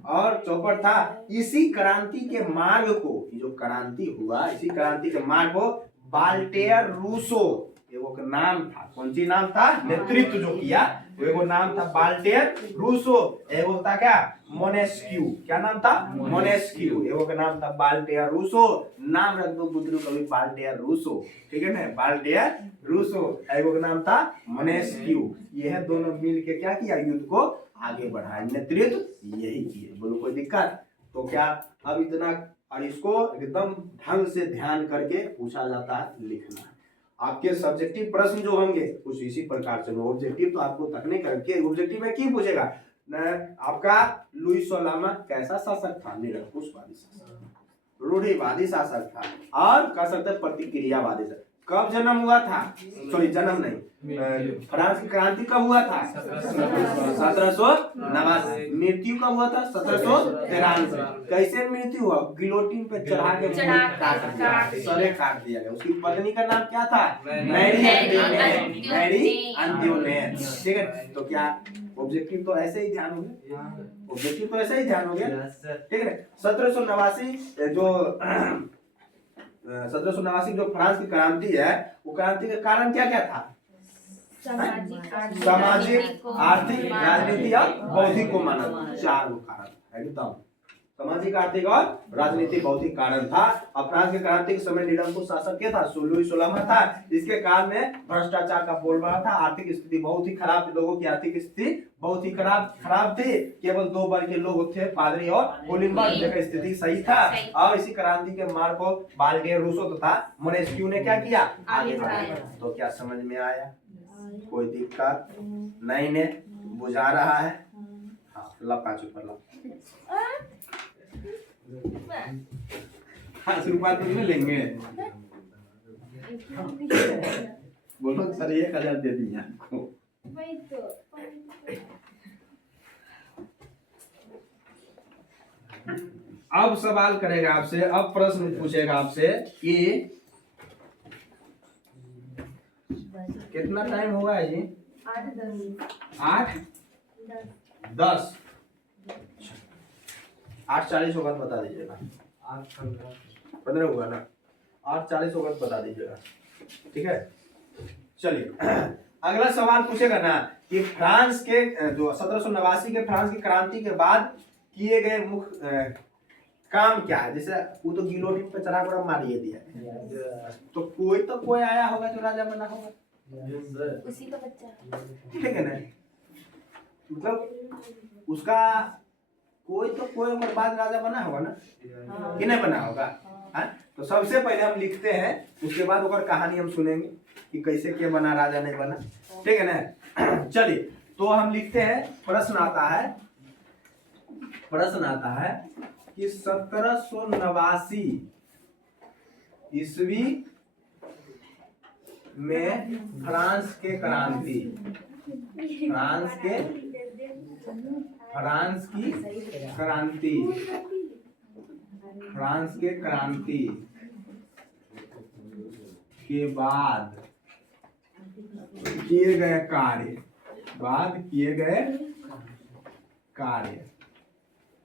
और चौपट था। इसी क्रांति के मार्ग को, जो क्रांति हुआ, इसी क्रांति के मार्ग को बाल्टेयर रूसो, एगो नाम था, कौन सी नाम था? नेतृत्व जो किया वो एगो नाम था बाल्टेयर रूसो, एगो था क्या? मोनेस्क्यू। क्या नाम था? मोनेस्क्यू। एगो का नाम था बाल्टेयर रूसो। नाम रख दो बुद्रू कभी, बाल्टेयर रूसो, ठीक है ना, बाल्टेयर रूसो। एगो का नाम था मोनेस्क्यू। यह दोनों मिल के क्या किया? युद्ध को आगे बढ़ाया, नेतृत्व यही किए। बोलो कोई दिक्कत? तो क्या अब इतना, और इसको एकदम ढंग से ध्यान करके पूछा जाता है, लिखना है। आपके सब्जेक्टिव प्रश्न जो होंगे कुछ इसी प्रकार से, ऑब्जेक्टिव तो आपको तकने करके, ऑब्जेक्टिव में क्या पूछेगा? आपका लुई 16वां कैसा शासक था? निरंकुशवादी शासक, रूढ़िवादी शासक था, और कह सकते हैं प्रतिक्रियावादी शासक। कब जन्म हुआ था? सॉरी, जन्म नहीं, फ्रांस की क्रांति कब हुआ था? 1789। मृत्यु कब हुआ था? 1793। कैसे मृत्यु हुआ? गिलोटिन पे चढ़ा के सरे काट दिया गया। उसकी पत्नी का नाम क्या था? मैरी अंत्योनेट, ठीक है। तो क्या ऑब्जेक्टिव तो ऐसे ही ध्यान हो गया, ऑब्जेक्टिव तो ऐसे ही ध्यान हो गया, ठीक है। 1789 जो फ्रांस की क्रांति है, वो क्रांति का कारण क्या क्या था? सामाजिक, आर्थिक, राजनीतिक और बौद्धिक को माना, 4 कारण, एकदम सामाजिक, आर्थिक और राजनीतिक बौद्धिक कारण था। और फ्रांस के क्रांति के समय निरंकुश शासक क्या था? लुई 16वां था। इसके काल में भ्रष्टाचार का बोलबाला था, आर्थिक स्थिति बहुत ही खराब थी, लोगों की आर्थिक स्थिति बहुत ही खराब थी। केवल 2 वर्ग के लोग थे, पादरी और कुलीन वर्ग, जगह स्थिति सही था। और इसी क्रांति के मार्ग को बाल्टेयर रूसो तथा मोनेस्क्यू ने क्या किया? आगे बढ़ाया। तो क्या समझ में आया? कोई दिक्कत नहीं ने बुझा रहा है? हाँ, लपा चुप ला 5 रुपया तो नहीं लेंगे। बोलो सर 1000 दे दिए आपको। अब सवाल करेगा आपसे, अब प्रश्न पूछेगा आपसे कि कितना टाइम होगा है जी? 8 10 8:40 होगा तो बता दीजिएगा। 15 हुआ ना, 8:40 होगा तो बता दीजिएगा, ठीक है। चलिए अगला सवाल पूछेगा ना कि फ्रांस के जो 1789 के फ्रांस की क्रांति के बाद किए गए मुख्य काम क्या है। जैसे वो तो गिलोटिन पे चढ़ा कर मारिए दिया, तो कोई आया होगा जो राजा बना होगा, उसी का बच्चा। ठीक है ना। मतलब उसका कोई और बाद राजा बना होगा ना, कि नहीं बना होगा। हाँ? तो सबसे पहले हम लिखते हैं, उसके बाद ओकर कहानी हम सुनेंगे कि कैसे क्या बना, राजा नहीं बना, ठीक है ना। चलिए तो हम लिखते हैं, प्रश्न आता है कि 1789 ईस्वी में फ्रांस की क्रांति के बाद किए गए कार्य,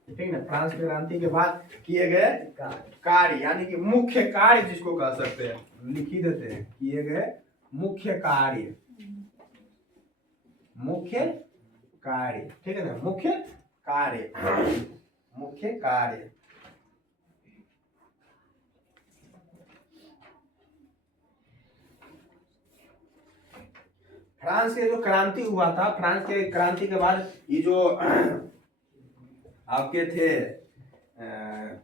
ठीक है ना। फ्रांस की क्रांति के बाद किए गए कार्य, यानी कि मुख्य कार्य जिसको कह सकते हैं, लिख ही देते हैं, किए गए मुख्य कार्य, ठीक है ना। मुख्य कार्य फ्रांस के जो क्रांति हुआ था, फ्रांस के क्रांति के बाद ये जो आपके थे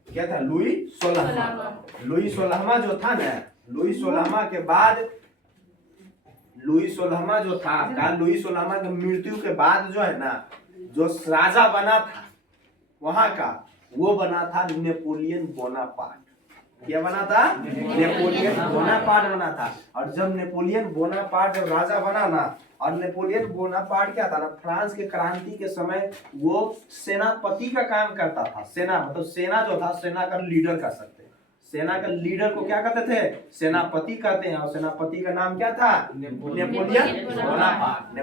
क्या था, लुई 16वां जो था ना, लुई 16वां के बाद, लुई 16वां जो था, लुई 16वां की मृत्यु के बाद जो है ना, जो राजा बना था वहां का, वो बना था नेपोलियन बोनापार्ट। क्या बना था? नेपोलियन बोनापार्ट बना था। और जब नेपोलियन बोनापार्ट जब राजा बना ना, और नेपोलियन बोनापार्ट क्या था ना, फ्रांस के क्रांति के समय वो सेनापति का काम करता था। सेना मतलब सेना जो था, सेना का लीडर कर सकते हैं। सेना का लीडर को क्या कहते थे? सेनापति कहते हैं। और सेनापति का नाम क्या था? Napoleon Bonaparte.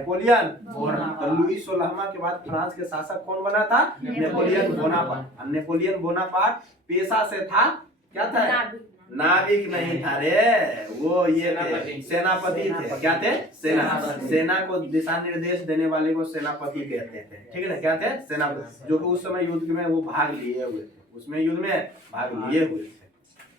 तो लुई 16वां के बाद फ्रांस के शासक कौन बना था? Napoleon Bonaparte. नेपोलियन बोनापार्ट पेशा से था, क्या था? नाविक नहीं था रे, वो ये सेनापति थे। क्या थे? सेना को दिशा निर्देश देने वाले को सेनापति कहते थे, ठीक है ना। क्या थे? सेनापति, जो कि उस समय युद्ध में वो भाग लिए हुए थे, उसमें युद्ध में भाग लिए हुए थे,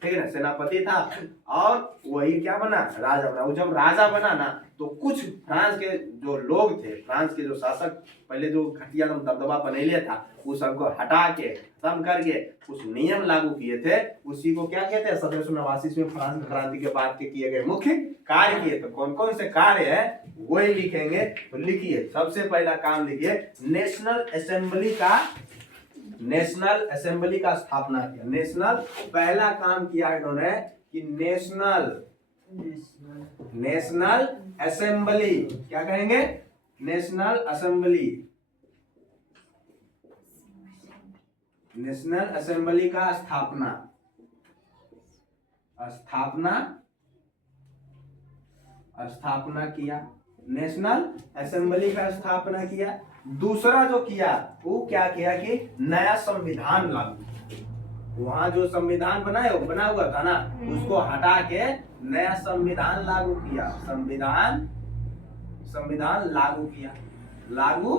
ठीक है ना। सेनापति था और वही क्या बना? राजा बना। वो जब राजा बना ना, तो कुछ फ्रांस के जो लोग थे, फ्रांस के जो शासक पहले जो घटिया दबदबा बनेले था, उस सबको हटा के खत्म करके कुछ नियम लागू किए थे। उसी को क्या कहते हैं? 1789 में फ्रांस क्रांति के बाद के किए गए मुख्य कार्य किए। तो कौन कौन से कार्य है वही लिखेंगे। तो लिखिए, सबसे पहला काम लिखिए, नेशनल असेंबली का स्थापना किया। नेशनल, पहला काम किया इन्होंने कि नेशनल असेंबली, क्या कहेंगे? नेशनल असेंबली का स्थापना किया। नेशनल असेंबली का स्थापना किया। दूसरा जो किया वो क्या किया कि नया संविधान लागू। वहां जो संविधान बना हुआ था ना, उसको हटा के नया संविधान लागू किया। संविधान लागू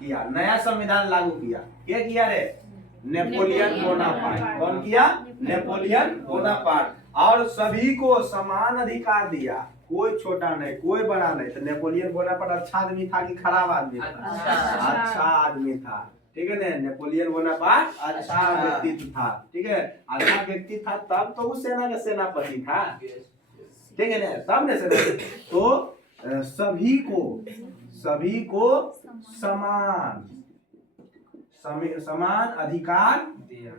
किया, नया संविधान लागू किया। क्या किया रे? Napoleon Bonaparte. कौन किया? Napoleon Bonaparte. और सभी को समान अधिकार दिया, कोई छोटा नहीं, कोई बड़ा नहीं। तो नेपोलियन बोनापार्ट अच्छा आदमी था कि खराब आदमी था? अच्छा आदमी था, ठीक है ना। नेपोलियन बोनापार्ट अच्छा व्यक्तित्व था, ठीक है। अच्छा व्यक्ति था तब तो उस सेना का सेनापति था, ठीक है ना। तब ने तो सभी को समान अधिकार दिया।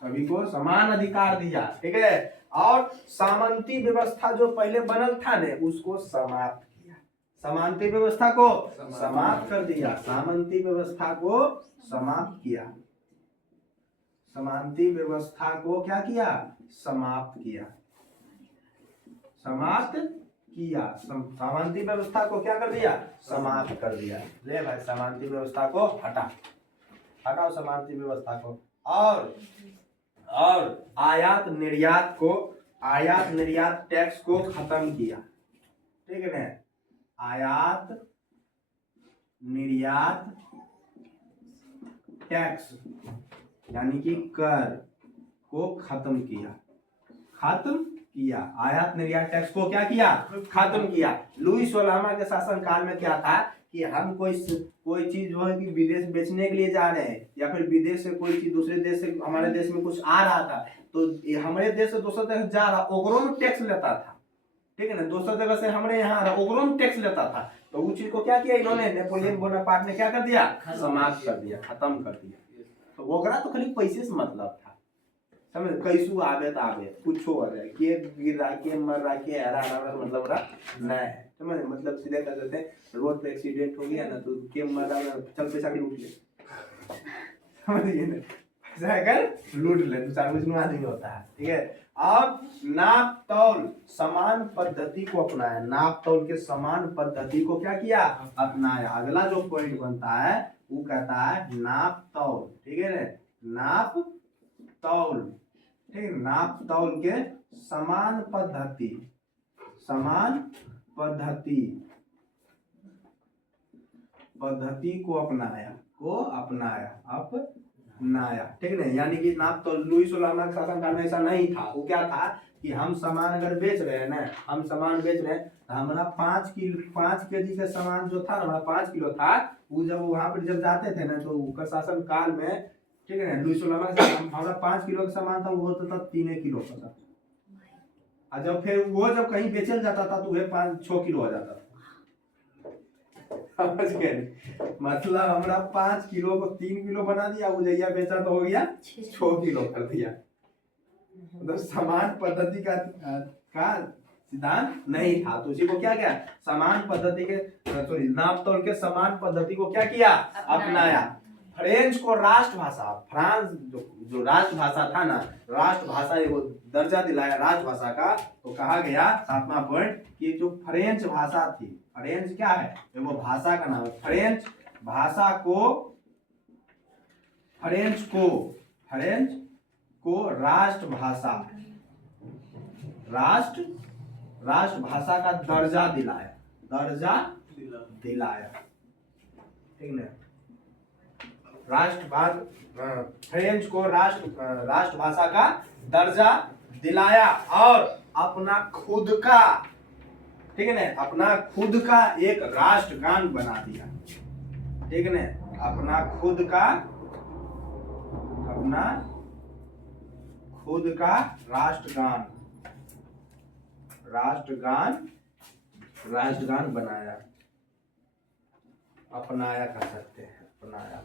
सभी को समान अधिकार दिया, ठीक है। और सामंती व्यवस्था जो पहले बनल था ने, उसको समाप्त किया। सामंती व्यवस्था को समाप्त कर दिया। सामंती व्यवस्था को समाप्त किया। सामंती व्यवस्था को क्या किया? समाप्त किया, सामंती व्यवस्था को क्या कर दिया, समाप्त कर दिया। ले भाई सामंती व्यवस्था को हटाओ सामंती व्यवस्था को। और आयात निर्यात टैक्स को खत्म किया, ठीक है ना। आयात निर्यात टैक्स यानी कि कर को खत्म किया। आयात निर्यात टैक्स को क्या किया, खत्म किया। लुई सोलामा के शासन काल में क्या था कि हम कोई चीज जो है कि विदेश बेचने के लिए जा रहे हैं, या फिर विदेश से कोई चीज दूसरे देश से हमारे देश में कुछ आ रहा था, तो हमारे देश से दूसरे देश जा रहा, ओकरो में टैक्स लेता था, ठीक है ना। दूसरे जगह से हमारे यहाँ आ रहा, ओकरो में टैक्स लेता था। तो उस चीज को क्या किया इन्होंने, नेपोलियन बोनापार्ट ने क्या कर दिया, समाप्त कर दिया, खत्म कर दिया। तो ओकरा तो खाली पैसे से मतलब था, समझ, कैसू आवे तो आवे, कुछो आ जाए, के गिर रहा, के मर रहा, के हरा रहा, मतलब रहा नहीं है, समझ। मतलब सीधे कर देते हैं, रोड पे एक्सीडेंट हो गया ना, तो के मर रहा, चल पैसा लूट ले, समझिए ना, पैसा कर लूट ले, तो चार कुछ नहीं होता है, ठीक है। अब नाप तौल समान पद्धति को अपनाया, नाप तौल के समान पद्धति को क्या किया, अपनाया। अगला जो पॉइंट बनता है वो कहता है नाप तौल, ठीक है ना, नाप तौल, ठीक है। नाप तौल के समान पद्धति को अपनाया, ठीक है। यानी कि नाप तौल लुई सोलामा के शासनकाल में ऐसा नहीं था। वो क्या था कि हम सामान अगर बेच रहे हैं ना, तो हमारा 5 केजी का सामान जो था, हमारा 5 किलो था, वो जब वहां पर जब जाते थे ना, तो उसका शासन काल में, ठीक है ना, लुई सोलामा का हमारा 5 किलो का सामान था, वो होता था 3 किलो का था। और जब फिर वो जब कहीं बेचल जाता था तो वह 5-6 किलो हो जाता था, समझ गए। मतलब हमारा 5 किलो को 3 किलो बना दिया, वो जैया बेचा तो हो गया 6 किलो कर दिया। मतलब समान पद्धति का सिद्धांत नहीं था, तो उसी को क्या किया, समान पद्धति के सॉरी नाप तौल के समान पद्धति को क्या किया, अपनाया। फ्रेंच को राष्ट्रभाषा, फ्रांस जो राष्ट्रभाषा था ना, राष्ट्रभाषा को दर्जा दिलाया राष्ट्रभाषा का। तो कहा गया 7वां पॉइंट कि जो फ्रेंच भाषा थी, फ्रेंच क्या है, वो भाषा का नाम है। फ्रेंच को राष्ट्रभाषा का दर्जा दिलाया, ठीक ना। फ्रेंच को राष्ट्रभाषा का दर्जा दिलाया और अपना खुद का, ठीक है ना, अपना खुद का एक राष्ट्रगान बना दिया, ठीक है ना। अपना खुद का राष्ट्रगान बनाया, अपनाया कह सकते हैं, अपनाया,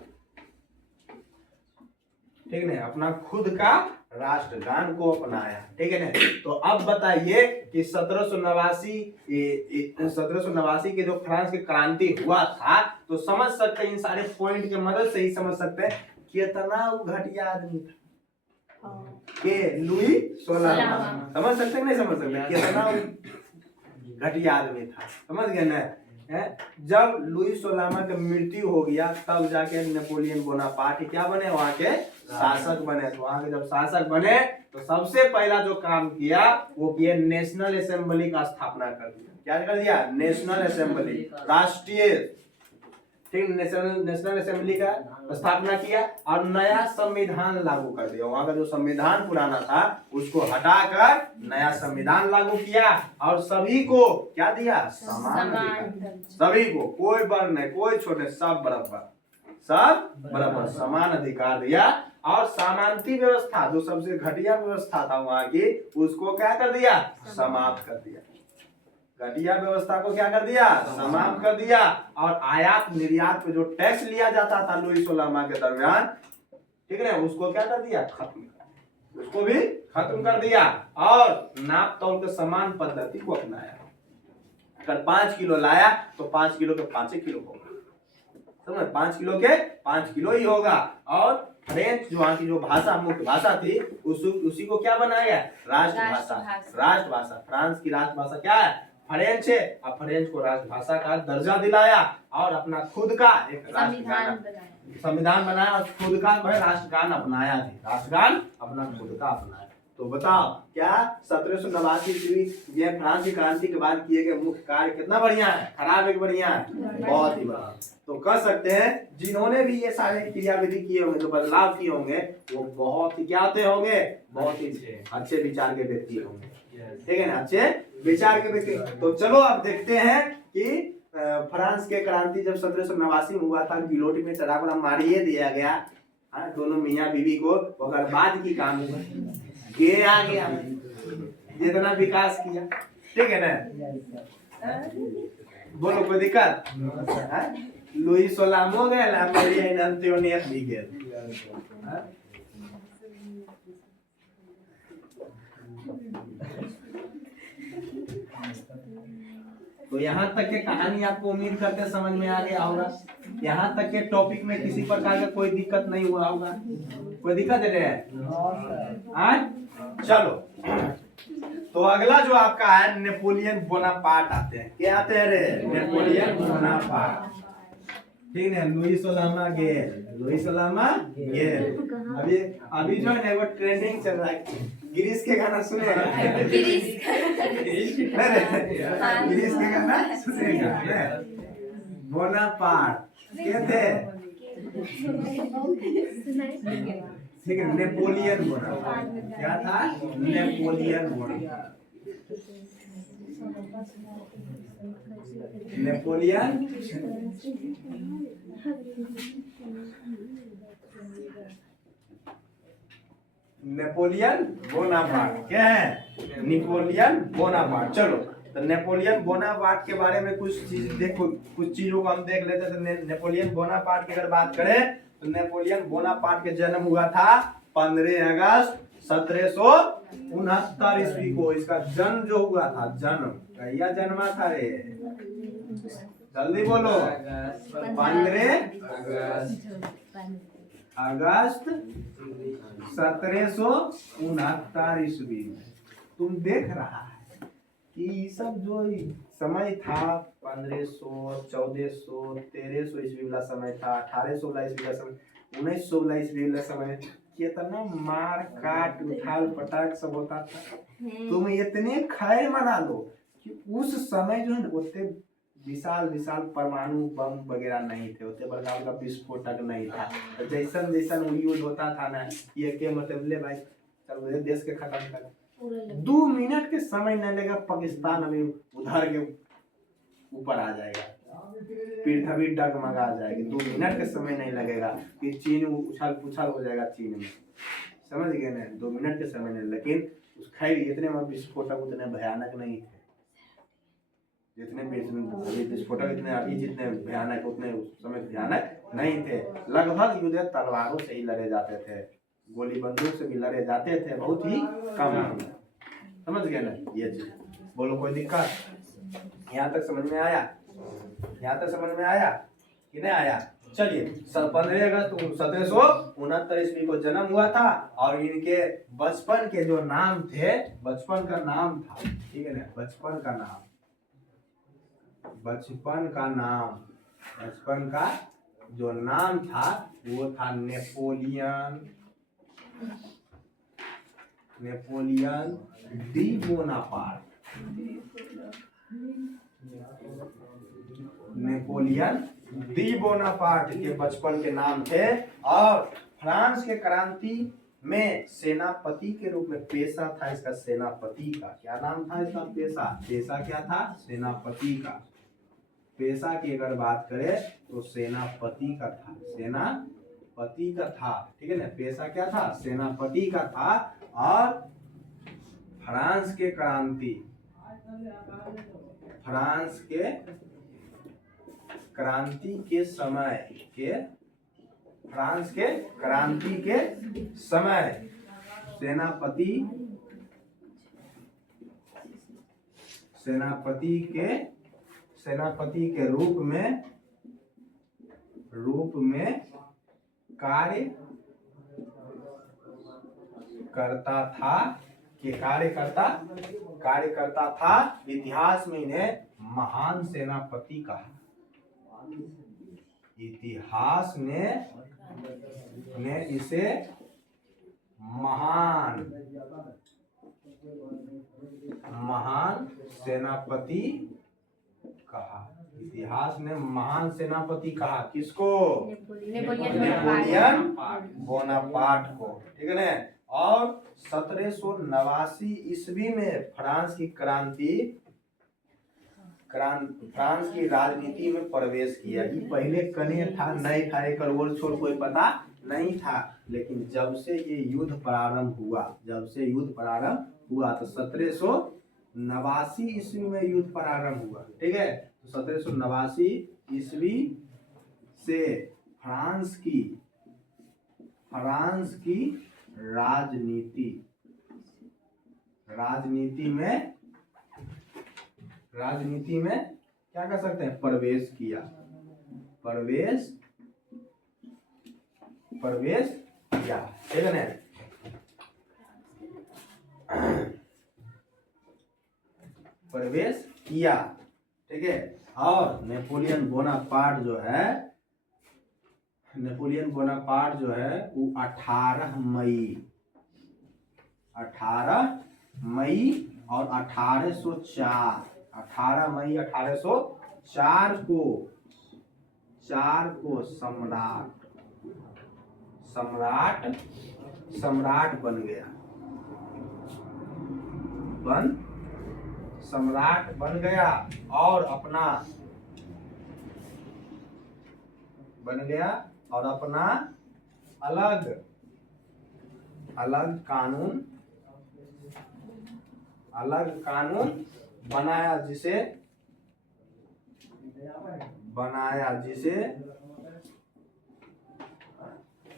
ठीक है ना। अपना खुद का राष्ट्रगान को अपनाया, ठीक है ना। तो अब बताइए कि 1789 के जो फ्रांस की क्रांति हुआ था, तो समझ सकते हैं इन सारे पॉइंट के मदद से ही समझ सकते हैं कितना घटिया आदमी था के लुई सोलामा। समझ सकते हैं नहीं समझ सकते कितना घटिया आदमी था, समझ गए ना। जब लुई सोलामा की मृत्यु हो गया, तब जाके नेपोलियन बोनापार्ट क्या बने, वहां के शासक बने। तो वहां के जब शासक बने तो सबसे पहला जो काम किया वो किया, नेशनल असेंबली का स्थापना कर दिया। क्या कर दिया, नेशनल असेंबली, राष्ट्रीय, ठीक, नेशनल असेंबली का स्थापना किया और नया संविधान लागू कर दिया। वहां का जो संविधान पुराना था उसको हटाकर नया संविधान लागू किया और सभी को क्या दिया, समान अधिकार। सभी को, कोई बड़ नहीं, कोई छोटे नहीं, सब बराबर समान अधिकार दिया। और सामंती व्यवस्था जो सबसे घटिया व्यवस्था था वहां की, उसको क्या कर दिया, समाप्त कर दिया। घटिया व्यवस्था को क्या कर दिया, समाप्त कर दिया। और आयात निर्यात पे जो टैक्स लिया जाता था लुई सोलामा के दरमियान, ठीक है ना, उसको क्या कर दिया, उसको भी खत्म कर दिया। और नाप तौल के समान पद्धति को अपनाया। अगर 5 किलो लाया तो 5 किलो के 5 किलो होगा, समझ, 5 किलो के 5 किलो ही होगा। और फ्रेंच जो वहां की जो भाषा, मुख्य भाषा थी, उसी को क्या बनाया, राष्ट्रभाषा। फ्रांस की राष्ट्रभाषा क्या है, फ्रेंच है और फ्रेंच को राष्ट्रभाषा का दर्जा दिलाया और अपना खुद का एक संविधान बनाया। संविधान बनाया और खुद का जो है राष्ट्रगान अपनाया भी, राष्ट्रगान अपना खुद का अपनाया। तो बताओ क्या 1789 ईस्वी ये फ्रांस की क्रांति के बाद किए गए मुख्य कार्य कितना बढ़िया है, खराब है कि बढ़िया है, बहुत ही बढ़िया। तो कह सकते हैं जिन्होंने भी ये सारे क्रियाविधि किए होंगे, जो बदलाव किए होंगे, वो बहुत ही क्या होते होंगे, बहुत ही अच्छे विचार के व्यक्ति होंगे, ठीक है ना, अच्छे विचार के व्यक्ति। तो चलो अब देखते हैं कि फ्रांस के क्रांति जब 1789 में हुआ था, गिलोटिन में चढ़ाकर मारिए दिया गया, दोनों मियाँ बीवी को, अगर बाद की काम हुआ ये आ गया जितना विकास किया, ठीक है ना। बोलो कोई दिक्कत? लुई सोलाम हो गए, मरिया एंटोनियट भी गए। तो यहाँ तक के कहानी आपको उम्मीद करते समझ में आ गया होगा। यहाँ तक के टॉपिक में किसी प्रकार का कोई दिक्कत नहीं हुआ होगा, कोई दिक्कत है? चलो तो अगला जो आपका है नेपोलियन बोनापार्ट आते हैं। क्या आते हैं रे? नेपोलियन बोनापार्ट, ठीक है। लुई सोलामा गेल, लुई सोलामा गेल। अभी जो है वो ट्रेंडिंग चल रहा है। गिरीश के गाना सुनेगा? गिरीश के गाना सुनेगा? बोनापार्ट क्या थे? ठीक है, नेपोलियन बोनापार्ट। क्या था? Napoleon Bonaparte. Napoleon Napoleon Bonaparte क्या है? Napoleon Bonaparte. चलो तो नेपोलियन बोनापार्ट के बारे में कुछ चीज देखो, कुछ चीजों को हम देख लेते हैं। तो नेपोलियन बोनापार्ट की अगर बात करें तो नेपोलियन बोनापार्ट के जन्म हुआ था 15 अगस्त 1769 ईस्वी को। इसका जन्म जो हुआ था, जन्म कहिया जन्मा था रे? जल्दी बोलो। 15 अगस्त 1769 ईस्वी में। तुम देख रहा है कि सब जो समय था 1500, 1400, 1300 ईस्वी वाला समय था, 1800 वाला ईस्वी वाला समय, 1900 वाला ईस्वी वाला समय, कितना मार काट उठाल पटाख सब होता था। तुम इतने खैर मना लो कि उस समय जो है उतने विशाल विशाल परमाणु बम वगैरह नहीं थे, उतने बड़का बड़का विस्फोटक नहीं था। जैसन जैसन युद्ध होता था ना, ये के मतलब ले भाई चलो देश के खत्म कर, 2 मिनट के समय नहीं लगेगा, पाकिस्तान अभी उधर के ऊपर आ जाएगा, पृथ्वी डगमगा जाएगी। 2 मिनट के समय नहीं लगेगा कि चीन उछल पुछल हो जाएगा चीन में, समझ गए ना? 2 मिनट के समय नहीं। लेकिन उस खैर इतने विस्फोटक उतने भयानक नहीं थे, जितने विस्फोटक इतने अभी जितने भयानक उतने उस समय भयानक नहीं थे। लगभग युद्ध तलवारों से ही लड़े जाते थे, गोली बंदूक से भी लड़े जाते थे, बहुत ही कम। समझ गए ना ये चीज? बोलो कोई दिक्कत? यहाँ तक समझ में आया? यहाँ तक समझ में आया कि नहीं आया? चलिए 15 अगस्त 1769 ईस्वी को जन्म हुआ था और इनके बचपन के जो नाम थे, बचपन का नाम था, ठीक है ना, बचपन का नाम, बचपन का जो नाम था वो था Napoleon D Bonaparte. Napoleon D Bonaparte के बचपन के नाम थे। और फ्रांस के क्रांति में सेनापति के रूप में, पेशा था इसका सेनापति का। क्या नाम था इसका? पेशा क्या था? सेनापति का। पेशा की अगर बात करें तो सेनापति का था, सेनापति का था, ठीक है ना। पेशा क्या था? सेनापति का था। और फ्रांस के क्रांति के समय सेनापति के रूप में कार्य करता था के कार्यकर्ता था। इतिहास में इन्हें महान सेनापति कहा। इतिहास में इसे महान सेनापति कहा। इतिहास ने महान सेनापति कहा किसको? नेपोलियन बोनापार्ट को। ठीक है ना। और 1789 ईस्वी में फ्रांस की राजनीति में प्रवेश किया। ये पहले कने था, नहीं था, एक और छोड़ कोई पता नहीं था। लेकिन जब से ये युद्ध प्रारंभ हुआ तो 1789 ईस्वी में युद्ध प्रारंभ हुआ। ठीक है। तो 1789 ईस्वी से फ्रांस की राजनीति में क्या कर सकते हैं? प्रवेश किया। ठीक है ना। प्रवेश किया। ठीक है। और नेपोलियन बोनापार्ट जो है वो 18 मई और 1804 को सम्राट बन गया। और अपना अलग कानून बनाया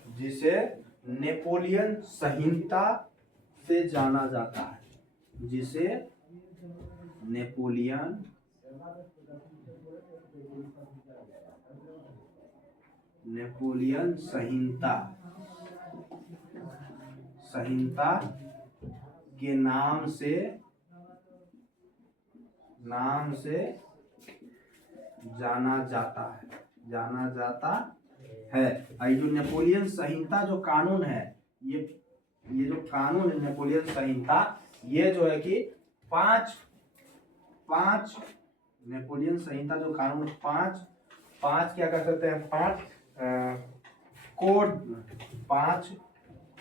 जिसे नेपोलियन संहिता से जाना जाता है। नेपोलियन संहिता के नाम से जाना जाता है। और जो नेपोलियन संहिता जो कानून है, ये जो कानून है नेपोलियन संहिता, ये जो है कि पांच नेपोलियन संहिता जो कानून पांच क्या कर सकते हैं?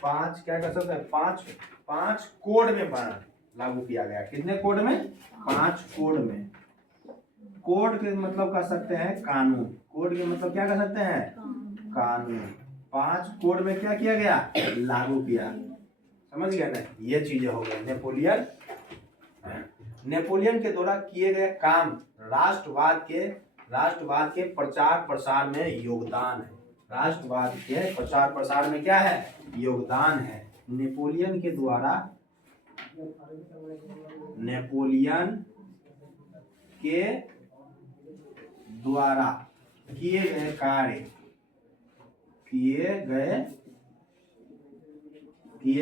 पांच क्या कर सकते हैं? पांच कोड में लागू किया गया। कितने कोड में? 5 कोड में। कोड के मतलब कर सकते हैं कानून। कोड के मतलब क्या कर सकते हैं? कानून। 5 कोड में क्या किया गया? लागू किया। समझ गए ना? ये चीजें हो गई। नेपोलियन के द्वारा किए गए काम राष्ट्रवाद के प्रचार प्रसार में योगदान है। राष्ट्रवाद के प्रचार प्रसार में क्या है? योगदान है। नेपोलियन के द्वारा किए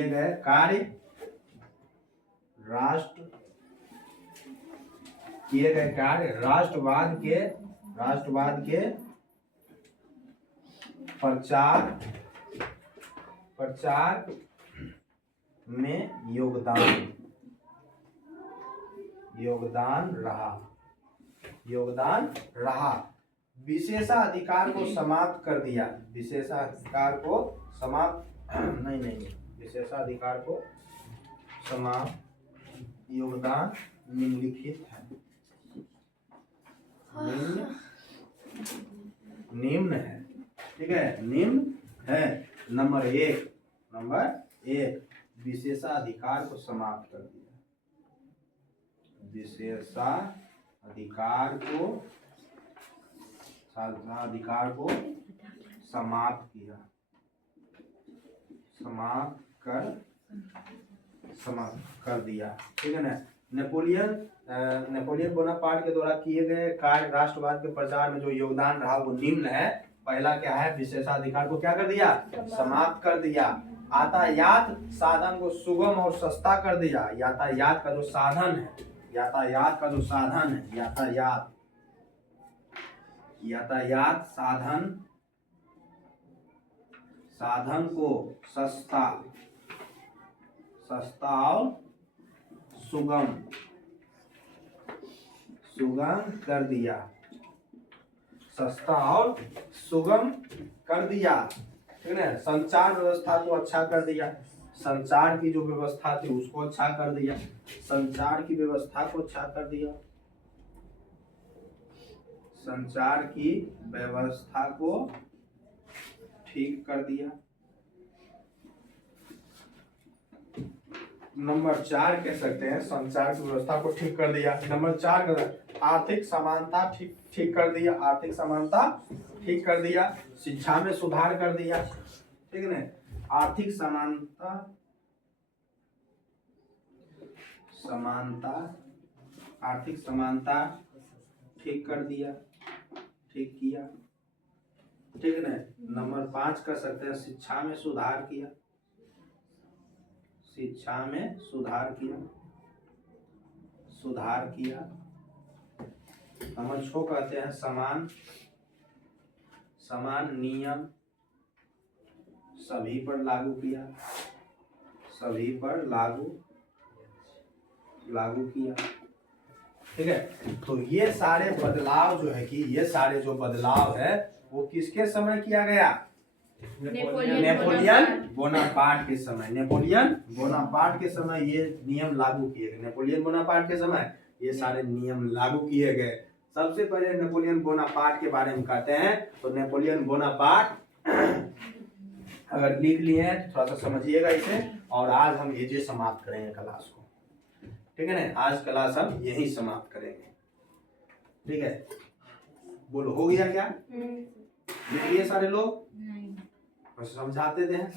गए कार्य राष्ट्रवाद के प्रचार में योगदान रहा। विशेषाधिकार को समाप्त कर दिया। विशेषाधिकार को समाप्त योगदान निम्नलिखित है। निम्न है। ठीक है। निम्न है। नंबर एक विशेषाधिकार को समाप्त कर दिया। विशेषाधिकार को समाप्त किया। समाप्त कर दिया। ठीक है ना। नेपोलियन बोनापार्ट के द्वारा किए गए कार्य राष्ट्रवाद के प्रचार में जो योगदान रहा वो निम्न है। पहला क्या है? विशेषाधिकार को क्या कर दिया? समाप्त कर दिया। यातायात साधन को सुगम और सस्ता कर दिया। यातायात का जो साधन है, यातायात का जो साधन है, यातायात साधन को सस्ता और सुगम कर दिया। सस्ता और सुगम कर दिया, ठीक है। संचार व्यवस्था को अच्छा कर दिया। संचार की जो व्यवस्था थी उसको अच्छा कर दिया। संचार की व्यवस्था को अच्छा कर दिया। संचार की व्यवस्था को ठीक कर दिया। नंबर 4 कह सकते हैं, संचार की व्यवस्था को ठीक कर दिया। नंबर 4 आर्थिक समानता ठीक कर दिया। आर्थिक समानता ठीक कर दिया। शिक्षा में सुधार कर दिया, ठीक है ना। आर्थिक समानता ठीक कर दिया, ठीक किया, ठीक है ना। नंबर 5 कर सकते हैं, शिक्षा में सुधार किया। शिक्षा में सुधार किया। नंबर 6 कहते हैं समान नियम सभी पर लागू किया। सभी पर लागू किया, ठीक है। तो ये सारे बदलाव जो है कि ये सारे जो बदलाव है वो किसके समय किया गया? नेपोलियन बोनापार्ट के समय। नेपोलियन बोनापार्ट के समय ये नियम लागू किए गए। नेपोलियन बोनापार्ट के समय ये सारे नियम लागू किए गए। सबसे पहले नेपोलियन बोनापार्ट के बारे में कहते हैं। तो नेपोलियन बोनापार्ट अगर लिख लिए हैं थोड़ा सा समझिएगा इसे। और आज हम ये समाप्त करेंगे क्लास को, ठीक है ना। आज क्लास हम यही समाप्त करेंगे, ठीक है। बोलो, हो गया क्या? लिख लिए सारे लोग? समझाते हैं।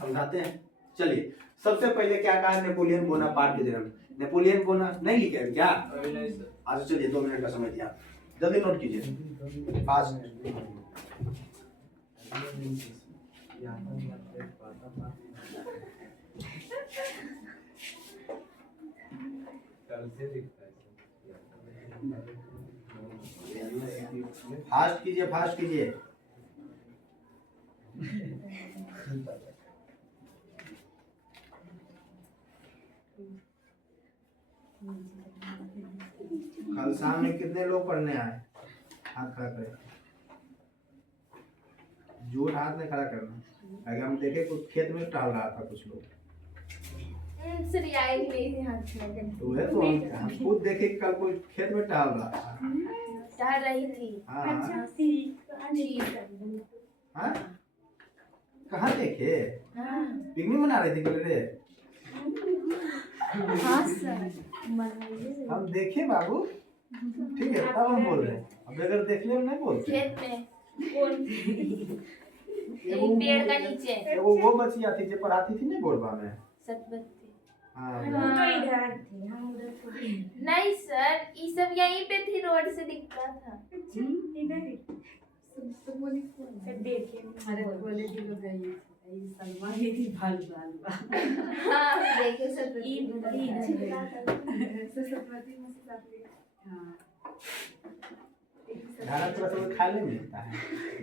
चलिए, सबसे पहले क्या कहा नेपोलियन बोनापार्ट के जन्म। नेपोलियन बोना नहीं लिखे क्या? अच्छा चलिए 2 मिनट का समय दिया, जल्दी नोट कीजिए फास्ट। फास्ट कीजिए। कल शाम में कितने लोग पढ़ने आए? हाथ खड़ा करें। जोर हाथ में खड़ा करना। अगर हम देखे कुछ खेत में टहल रहा था कुछ लोग। सर आए नहीं हाथ खड़ा करने। तो है तो हम खुद देखे कल कोई खेत में टहल रहा था। टहल रही थी। हाँ। कहाँ देखे? पिकनिक मना रहे थे कल रे? हाँ सर, हम देखे बाबू, ठीक है, तब हम बोल रहे हैं। अब अगर देखने में नहीं बोलते। खेत में कौन? पेड़ का नीचे। वो बचिया थी जो पढ़ाती थी ना बोरबा में। सतबत्ती। हाँ। इधर थे, हम उधर थे। नहीं सर, ये सब यहीं पे थी, रोड से दिखता था। इधर ही। तो बोली कौन? देखिए, हमारे बोले जी लोग गई। सलमा ये थी भाल। हाँ देखे सतबत्ती में से साथ ले। हाँ। खाना थोड़ा सा खा ले मिलता है।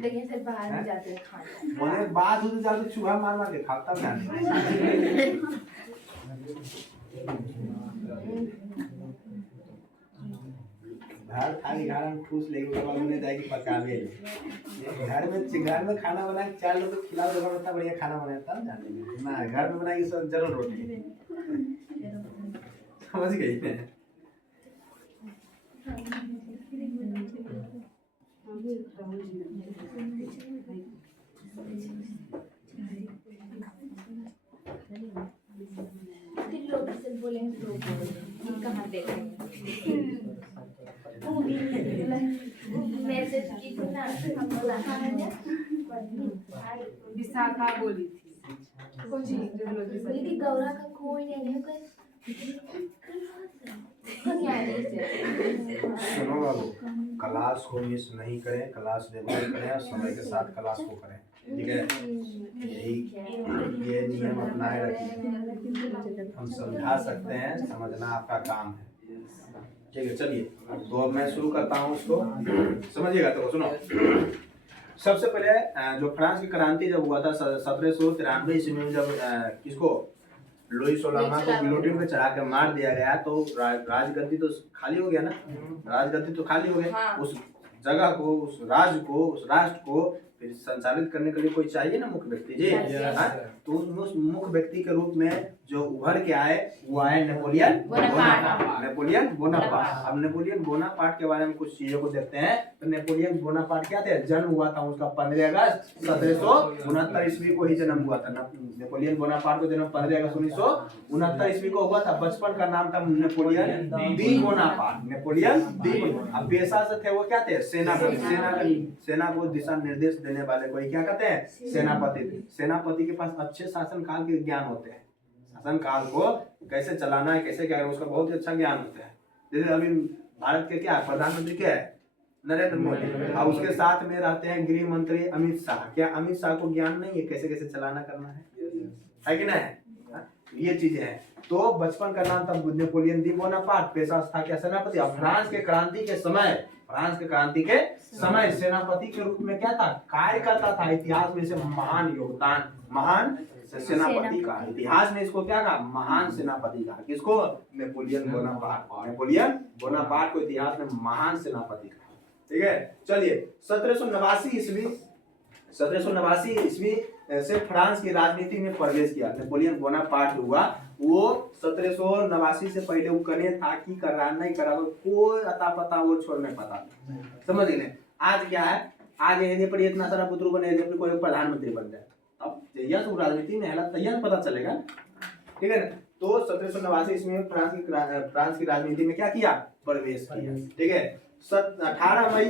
लेकिन सर बाहर में जाते हैं खाना। बोले बाद हो जाते चूहा मार के खाता नहीं। घर खाली घर में ठूस लेके उसके बाद उन्हें जाएगी पकावे। घर में खाना बना के 4 लोग को खिला दो, इतना बढ़िया खाना बनाया तब जानेंगे ना। घर में बनाएगी सब जरूर रोटी। समझ गई मैं। कहाँ देखेंगे? मैसेज की थी ना, विशाखा बोली थी। बोली कि गौरा का कोई नहीं है। सुनो बाबू, क्लास को मिस नहीं करें, क्लास रेगुलर करें और समय के साथ क्लास को करें, ठीक है? ये नियम अपनाए रखिए। हम समझा सकते हैं, समझना आपका काम है, ठीक है? चलिए तो अब मैं शुरू करता हूँ उसको, समझिएगा। तो सुनो, सबसे पहले जो फ्रांस की क्रांति जब हुआ था 1793 ईस्वी में, जब किसको, लुई 16वां को गिलोटिन पे चढ़ा के मार दिया गया, तो राजगद्दी तो खाली हो गया ना, राजगद्दी तो खाली हो गया। हाँ। उस जगह को, उस राज्य को, उस राष्ट्र को फिर संचालित करने के लिए कोई चाहिए ना, मुख्य व्यक्ति जी। हाँ? तो उस मुख्य व्यक्ति के रूप में जो उभर के आए वो आए नेपोलियन बोनापार्ट। Napoleon Bonaparte. अब नेपोलियन बोनापार्ट के बारे में कुछ चीजों को देखते हैं। तो नेपोलियन बोनापार्ट क्या थे? जन्म हुआ था उसका 15 अगस्त 1769 ईस्वी को ही जन्म हुआ था। नेपोलियन बोनापार्ट को जन्म 15 अगस्त 1969 ईस्वी को हुआ था। बचपन का नाम था नेपोलियन दी बोनापार्ट। नेपोलियन दी। अब पेशा से थे वो क्या थे? सेना को दिशा निर्देश देने वाले को क्या कहते हैं? सेनापति। सेनापति के पास अच्छे शासन काल के ज्ञान होते हैं, शासन काल को कैसे चलाना है, कैसे क्या है, उसका बहुत ही अच्छा ज्ञान होता है। जैसे अभी भारत के क्या प्रधानमंत्री क्या है? नरेंद्र मोदी। और उसके साथ में रहते हैं गृह मंत्री अमित शाह। क्या अमित शाह को ज्ञान नहीं है कैसे कैसे चलाना करना है कि नहीं? ये चीजें हैं। तो बचपन का नाम था नेपोलियन दी बोनापार्ट, पेशा था क्या? सेनापति। अब फ्रांस के क्रांति के समय सेनापति के रूप में क्या था? कार्य करता था। इतिहास में से महान सेनापति का, इतिहास में इसको क्या कहा? महान सेनापति का। किसको? Napoleon Bonaparte. नेपोलियन बोनापार्ट को इतिहास में महान सेनापति का, ठीक है? चलिए 1789 ईस्वी से फ्रांस की राजनीति में प्रवेश किया। नेपोलियन बोनापार्ट हुआ वो 1789 से पहले वो कने था कि कर रहा नहीं कर रहा, कोई अता पता वो छोड़ नहीं पता, समझ गए? आज क्या है? आज यदि पर इतना सारा पुत्र बने, यदि कोई प्रधानमंत्री बन जाए, अब यह तो राजनीति में है, तैयार पता चलेगा, ठीक है ना? तो 1789 ईस्वी में फ्रांस की राजनीति में क्या किया? प्रवेश किया, ठीक है? 18 मई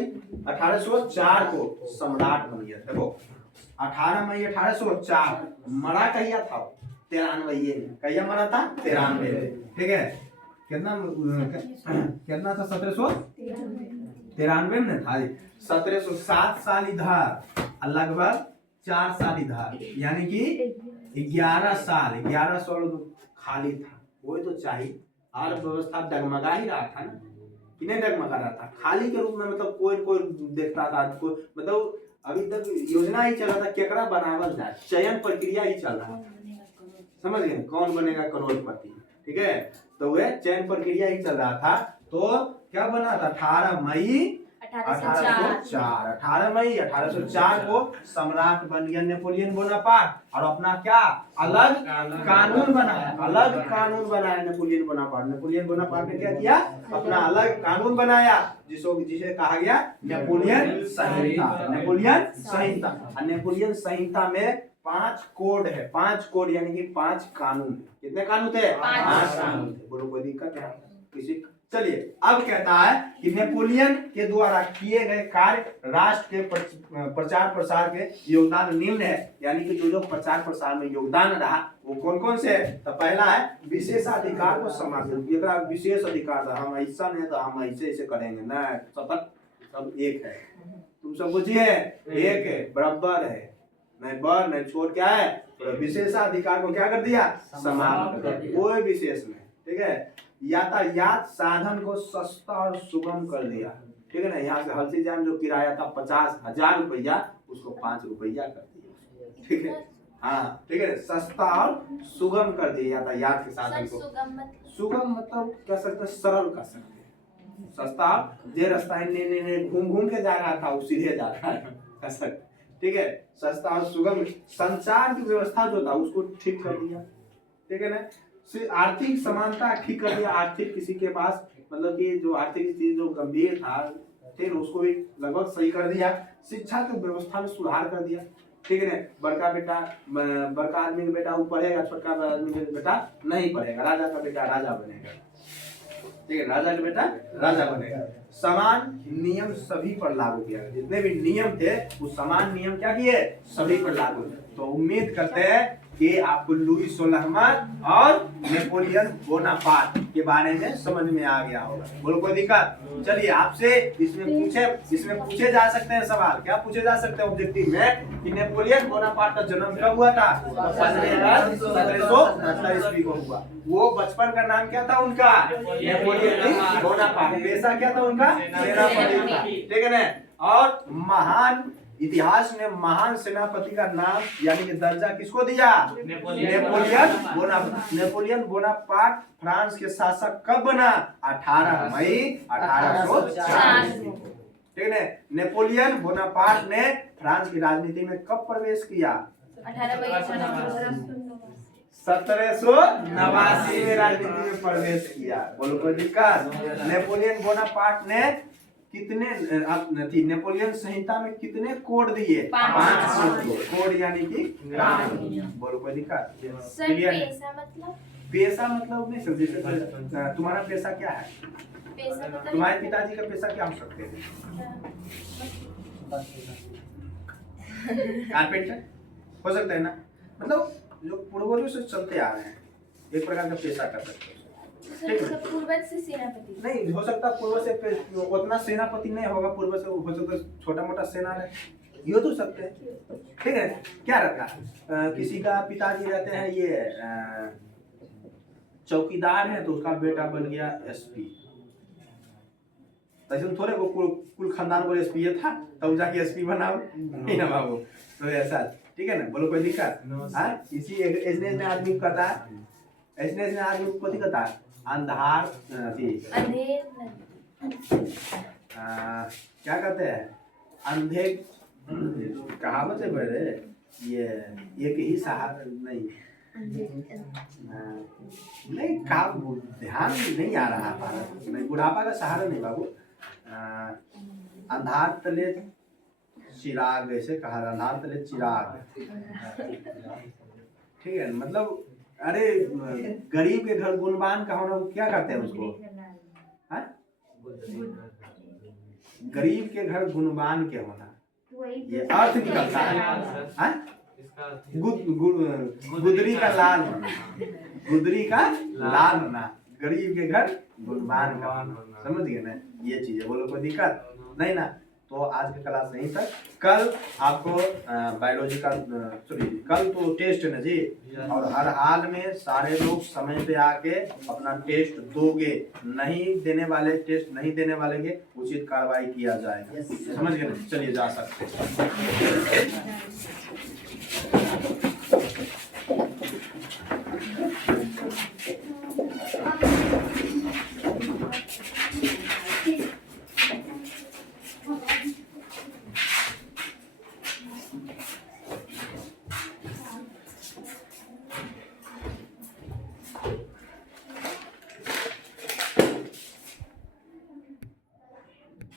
1804 को सम्राट बन गया। देखो 18 मई 1804 मरा कहिया था? 93 में। कहिया मरा था? 93 में, ठीक है? कितना था? 1793 में था। 1707 साल इधर, लगभग 4 साल इधर, यानी कि 11 साल खाली था। वो तो चाहिए, अर्थव्यवस्था डगमगा ही रहा था ना, कि नहीं डगमगा रहा था? खाली के रूप में, मतलब कोई देखता था, कोई मतलब अभी तक योजना ही चल रहा था, केकड़ा बनावल जाए, चयन प्रक्रिया ही चल रहा था, समझ गए? कौन बनेगा करोड़पति, ठीक है? तो वह चयन प्रक्रिया ही चल रहा था। तो क्या बना था? 18 मई 1804 को सम्राट बन गया नेपोलियन बोनापार्ट, और अपना क्या अलग कानून बनाया नेपोलियन बोनापार्ट ने क्या किया? अपना अलग कानून बनाया, जिसे कहा गया नेपोलियन संहिता। नेपोलियन संहिता में 5 कोड है, 5 कोड यानी कि 5 कानून। कितने कानून थे? 5 कानून थे। बोलो कोई दिक्कत है किसी? चलिए अब कहता है कि नेपोलियन के द्वारा किए गए कार्य राष्ट्र के प्रचार प्रसार के योगदान निम्न है, यानी कि जो प्रचार प्रसार में योगदान रहा वो कौन कौन से है? तो पहला है विशेषाधिकार को समाप्त। विशेष अधिकार था, हम ऐसा नहीं तो हम ऐसे करेंगे ना, सब एक है, तुम सब बुझिए, एक है, बराबर है, नहीं बढ़ नहीं छोड़, क्या है? विशेषाधिकार को क्या कर दिया? समाप्त कर दिया, कोई विशेष नहीं, ठीक है? यातायात साधन को सस्ता और सुगम कर दिया, ठीक है ना? यहाँ से हल्सी जाम जो किराया था 50,000 रुपया, उसको 5 रुपया कर दिया, ठीक है? हाँ, ठीक है? सस्ता और सुगम कर दिया यातायात के साधन को। सुगम मतलब कह सकते, सरल कर सकते। सस्ता, जे रास्ता घूम के जा रहा था वो सीधे जा रहा है, कह सकते, ठीक है? सस्ता और सुगम। संचार की व्यवस्था जो था उसको ठीक कर दिया, ठीक है ना? आर्थिक समानता ठीक कर दिया। आर्थिक किसी के पास मतलब कि जो आर्थिक स्थिति जो गंभीर था, ठीक है, उसको भी लगभग सही कर दिया। शिक्षा की व्यवस्था में सुधार कर दिया, ठीक है ना? बड़का आदमी का बेटा वो पढ़ेगा, छोटा आदमी का बेटा नहीं पढ़ेगा, राजा का बेटा राजा बनेगा, ठीक है? राजा का बेटा राजा बनेगा। समान नियम सभी पर लागू किया, जितने भी नियम थे वो समान नियम क्या किए? सभी पर लागू। तो उम्मीद करते हैं ये आपको लुई 16वां और नेपोलियन बोनापार्ट के बारे में समझ में आ गया होगा। बोलो कोई दिक्कत? चलिए आपसे इसमें पूछे जा सकते हैं सवाल। क्या पूछे जा सकते हैं ऑब्जेक्टिव में कि नेपोलियन बोनापार्ट का जन्म कब हुआ था? 1769 ईस्वी को हुआ। वो बचपन का नाम क्या था उनका? Napoleon Bonaparte. पेशा क्या था उनका? सेनापति था। ठीक है ना? और महान इतिहास ने महान सेनापति का नाम यानी कि दर्जा किसको दिया? नेपोलियन बोनापार्ट फ्रांस के शासक कब बना? 18 मई 1804। ठीक है। नेपोलियन बोनापार्ट ने फ्रांस की राजनीति में कब प्रवेश किया? 1789 में राजनीति में प्रवेश किया। बोलो कोई दिक्कत? नेपोलियन बोनापार्ट ने नेपोलियन संहिता में कितने कोड दिए? 5 कोड यानी कि बोलो कोई दिक्कत? पेशा मतलब नहीं समझे। तुम्हारा पेशा क्या है? तुम्हारे पिताजी का पेशा क्या हो सकते हैं? कारपेंटर हो सकता है ना? मतलब जो पूर्वजों से चलते आ रहे हैं, एक प्रकार का पेशा कर सकते हैं। पूर्वज से सेनापति नहीं हो सकता, पूर्व से उतना सेनापति नहीं होगा, पूर्व से हो सकता छोटा मोटा सेना है, ये तो सकते हैं। ठीक है। क्या रहता किसी का पिताजी रहते हैं ये चौकीदार है तो उसका बेटा बन गया एसपी। ऐसे थोड़े को कुल खानदान को एसपी था तब जाके एसपी बनाओ नहीं ना बाबू। तो ऐसा ठीक है ना? बोलो कोई दिक्कत? इसी एजनेस में आदमी कहता है, एजनेस में आदमी को कथी कहता है? अंधार क्या कहते हैं? अंधे कहावत है बड़े, ये एक ही सहारा नहीं नहीं ध्यान नहीं आ रहा था। नहीं, बुढ़ापा का सहारा नहीं बाबू। अंधार तले चिराग, ऐसे कहा, अंधार तले चिराग। ठीक है। मतलब अरे गरीब के घर गुणवान का होना, वो क्या करते हैं उसको? गरीब के घर गुणवान के होना, ये अर्थ निकलता है। गुदरी का लाल होना, गुदरी का लाल होना, गरीब के घर गुणवान का होना। समझ गए ना? ये चीज है। बोलो कोई दिक्कत नहीं ना? तो आज की क्लास यहीं तक। कल आपको बायोलॉजी का कल तो टेस्ट है ना जी, और हर हाल में सारे लोग समय पे आके अपना टेस्ट दोगे। नहीं देने वाले, टेस्ट नहीं देने वाले के उचित कार्रवाई किया जाएगा। समझ गए? चलिए जा सकते हैं।